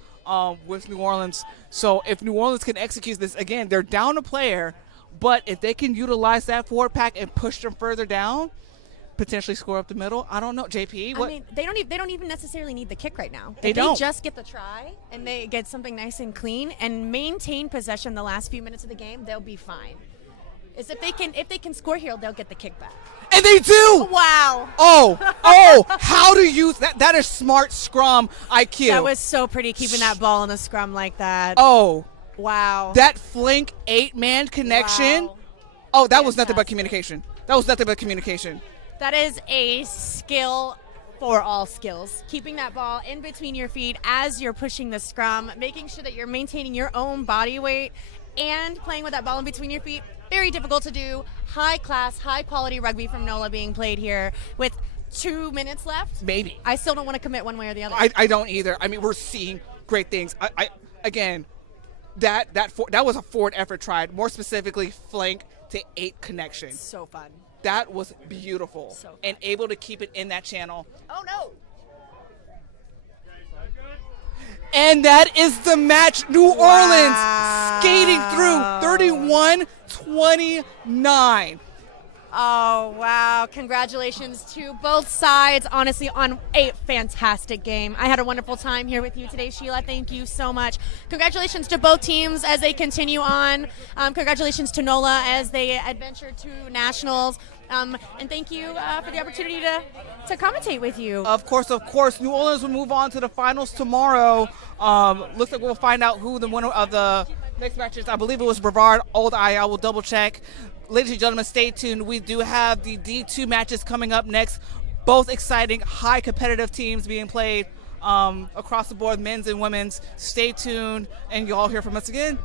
with New Orleans. So if New Orleans can execute this, again, they're down a player, but if they can utilize that forward pack and push them further down, potentially score up the middle. I don't know, JP. What? I mean, they don't even necessarily need the kick right now. They If don't. They just get the try and they get something nice and clean and maintain possession the last few minutes of the game, they'll be fine. It's if they can score here, they'll get the kick back. And they do. Wow. Oh, how to use that. That is smart scrum IQ. That was so pretty keeping that ball in the scrum like that. Oh, Wow. that flank 8-man connection. Wow. Oh, that was nothing but Fantastic. communication. That was nothing but communication. That is a skill for all skills. Keeping that ball in between your feet as you're pushing the scrum, making sure that you're maintaining your own body weight and playing with that ball in between your feet. Very difficult to do. High class, high quality rugby from NOLA being played here with 2 minutes left. Maybe. I still don't want to commit one way or the other. I don't either. I mean, we're seeing great things. Again, that was a forward effort tried. More specifically, flank to 8 connection. So fun. That was beautiful. So and able to keep it in that channel. Oh no. And that is the match. New Orleans skating through 31-29. Oh, wow. Congratulations to both sides, honestly, on a fantastic game. I had a wonderful time here with you today, Sheila. Thank you so much. Congratulations to both teams as they continue on. Congratulations to NOLA as they adventure to nationals. And thank you for the opportunity to commentate with you. Of course. New Orleans will move on to the finals tomorrow. Looks like we'll find out who the winner of the next match is. I believe it was Brevard, Old Eye. I will double check. Ladies and gentlemen, stay tuned. We do have the D2 matches coming up next. Both exciting, high competitive teams being played across the board, men's and women's. Stay tuned, and you'll all hear from us again.